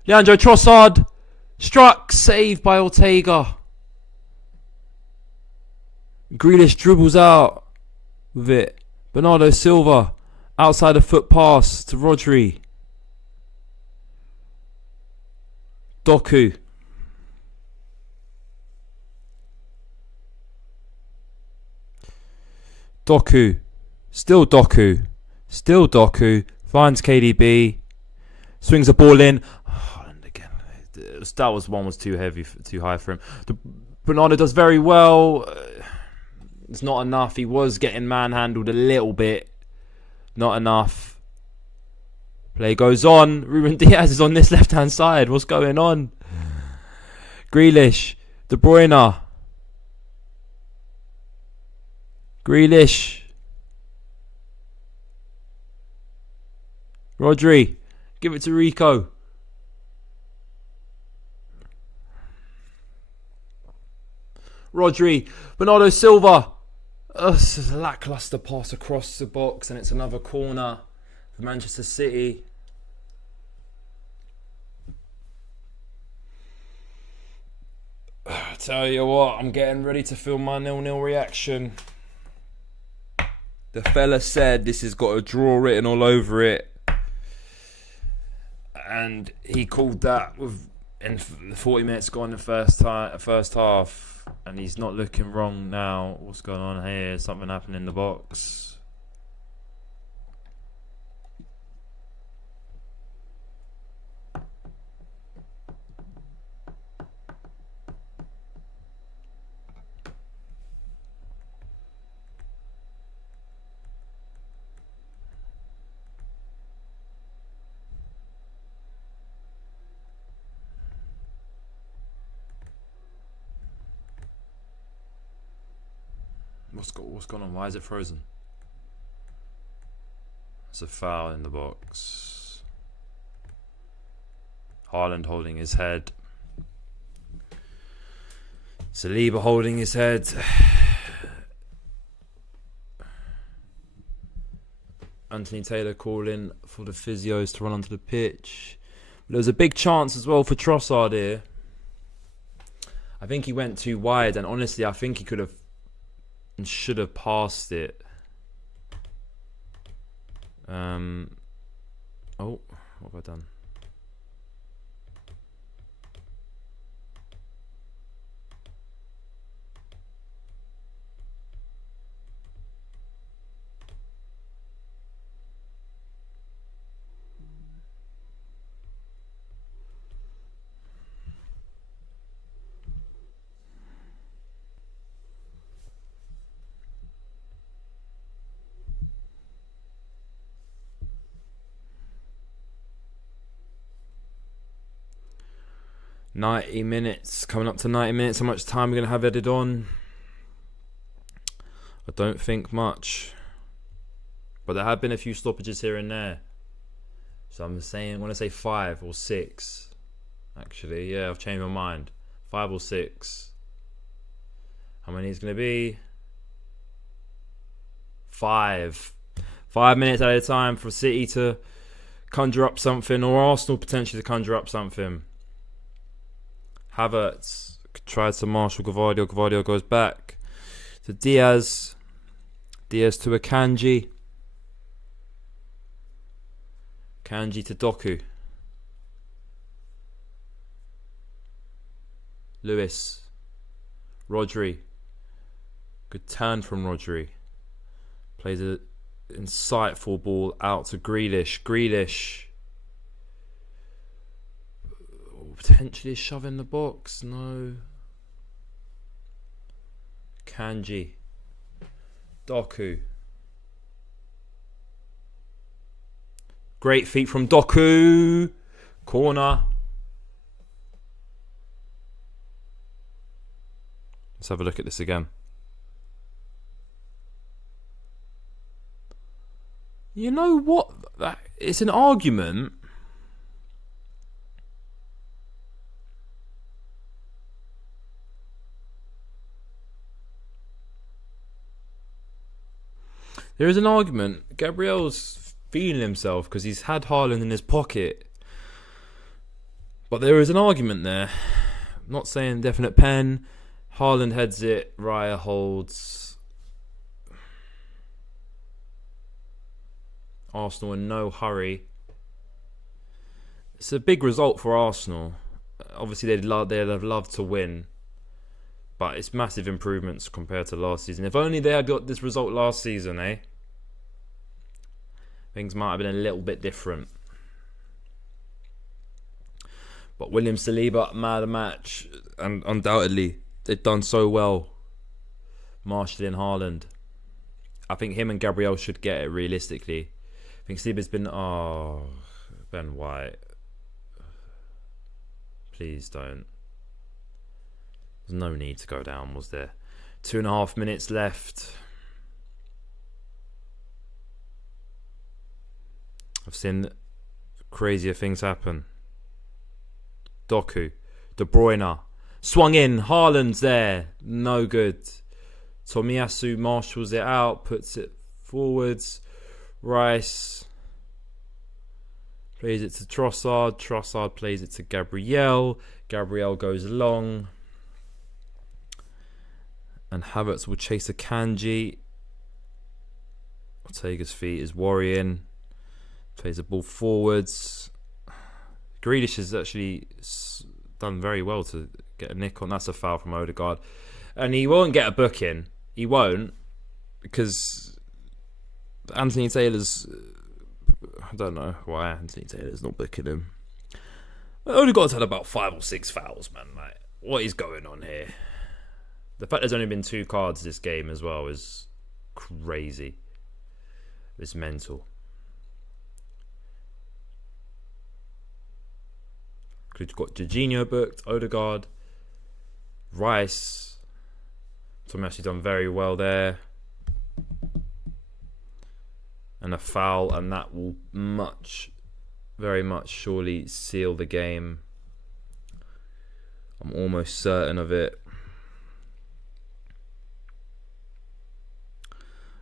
Leandro Trossard. Struck. Saved by Ortega. Grealish dribbles out with it. Bernardo Silva. Outside a foot pass to Rodri. Doku. Doku. Still Doku. Still Doku. Finds KDB. Swings the ball in. Oh, and again. That one was too heavy, too high for him. Bernardo does very well. It's not enough. He was getting manhandled a little bit. Not enough. Play goes on. Ruben Diaz is on this left-hand side. What's going on? Grealish. De Bruyne. Grealish. Rodri. Give it to Rico. Rodri. Bernardo Silva. This is a lackluster pass across the box, and it's another corner for Manchester City. I tell you what, I'm getting ready to feel my 0-0 reaction. The fella said this has got a draw written all over it, and he called that in 40 minutes gone in the first half, and he's not looking wrong now. What's going on here? Something happened in the box. What's going on? Why is it frozen? It's a foul in the box. Haaland holding his head. Saliba holding his head. Anthony Taylor calling for the physios to run onto the pitch. There was a big chance as well for Trossard here. I think he went too wide, and honestly, I think he could have and should have passed it. Oh, what have I done? .90 minutes, coming up to 90 minutes. How much time we're going to have added on? I don't think much. But there have been a few stoppages here and there. So I'm going to say 5 or 6. Actually, yeah, I've changed my mind. 5 or 6. How many is going to be? 5. 5 minutes at a time for City to conjure up something, or Arsenal potentially to conjure up something. Havertz tries to marshal Gvardiol. Gvardiol goes back to Diaz. Diaz to Akanji. Kanji to Doku. Lewis. Rodri. Good turn from Rodri. Plays an insightful ball out to Grealish. Grealish. Potentially a shove in the box. No. Kanji. Doku. Great feet from Doku. Corner. Let's have a look at this again. You know what? It's an argument. There is an argument. Gabriel's feeling himself because he's had Haaland in his pocket. But there is an argument there. I'm not saying definite pen. Haaland heads it. Raya holds. Arsenal in no hurry. It's a big result for Arsenal. Obviously, they'd have loved to win. But it's massive improvements compared to last season. If only they had got this result last season, eh? Things might have been a little bit different. But William Saliba, man of the match. And undoubtedly, they've done so well. Marshalling Haaland. I think him and Gabriel should get it, realistically. I think Saliba's been... Oh, Ben White. Please don't. There's no need to go down, was there? 2.5 minutes left. I've seen crazier things happen. Doku. De Bruyne. Swung in. Haaland's there. No good. Tomiyasu marshals it out, puts it forwards. Rice plays it to Trossard. Trossard plays it to Gabriel. Gabriel goes long. And Havertz will chase a Kanji. Ortega's feet is worrying. Plays the ball forwards. Grealish has actually done very well to get a nick on. That's a foul from Odegaard. And he won't get a booking. He won't. Because Anthony Taylor's... I don't know why Anthony Taylor's not booking him. Odegaard's had about 5 or 6 fouls, man. Like, what is going on here? The fact there's only been 2 cards this game as well is crazy. It's mental. We've got Jorginho booked, Odegaard, Rice. Tomiyasu done very well there. And a foul, and that will very much surely seal the game. I'm almost certain of it.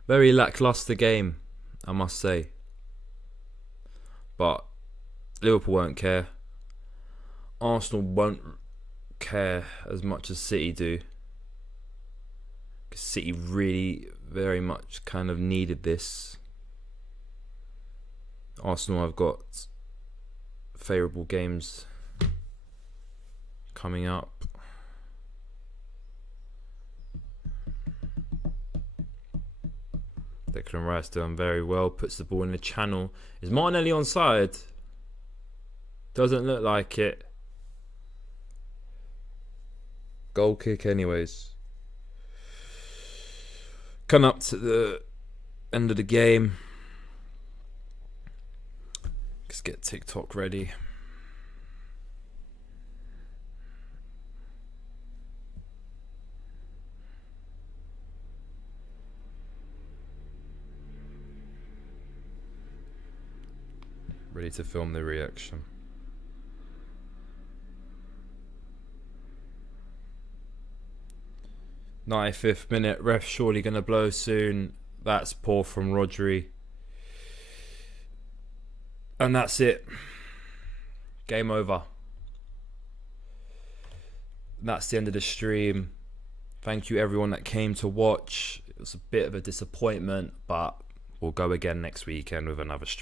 Very lackluster game, I must say. But Liverpool won't care. Arsenal won't care as much as City do. Because City really very much kind of needed this. Arsenal have got favourable games coming up. Declan Rice doing very well. Puts the ball in the channel. Is Martinelli onside? Doesn't look like it. Goal kick anyways. Come up to the end of the game. Let's get TikTok ready. Ready to film the reaction. '95th minute, ref surely going to blow soon. That's poor from Rodri. And that's it. Game over. That's the end of the stream. Thank you everyone that came to watch. It was a bit of a disappointment, but we'll go again next weekend with another stream.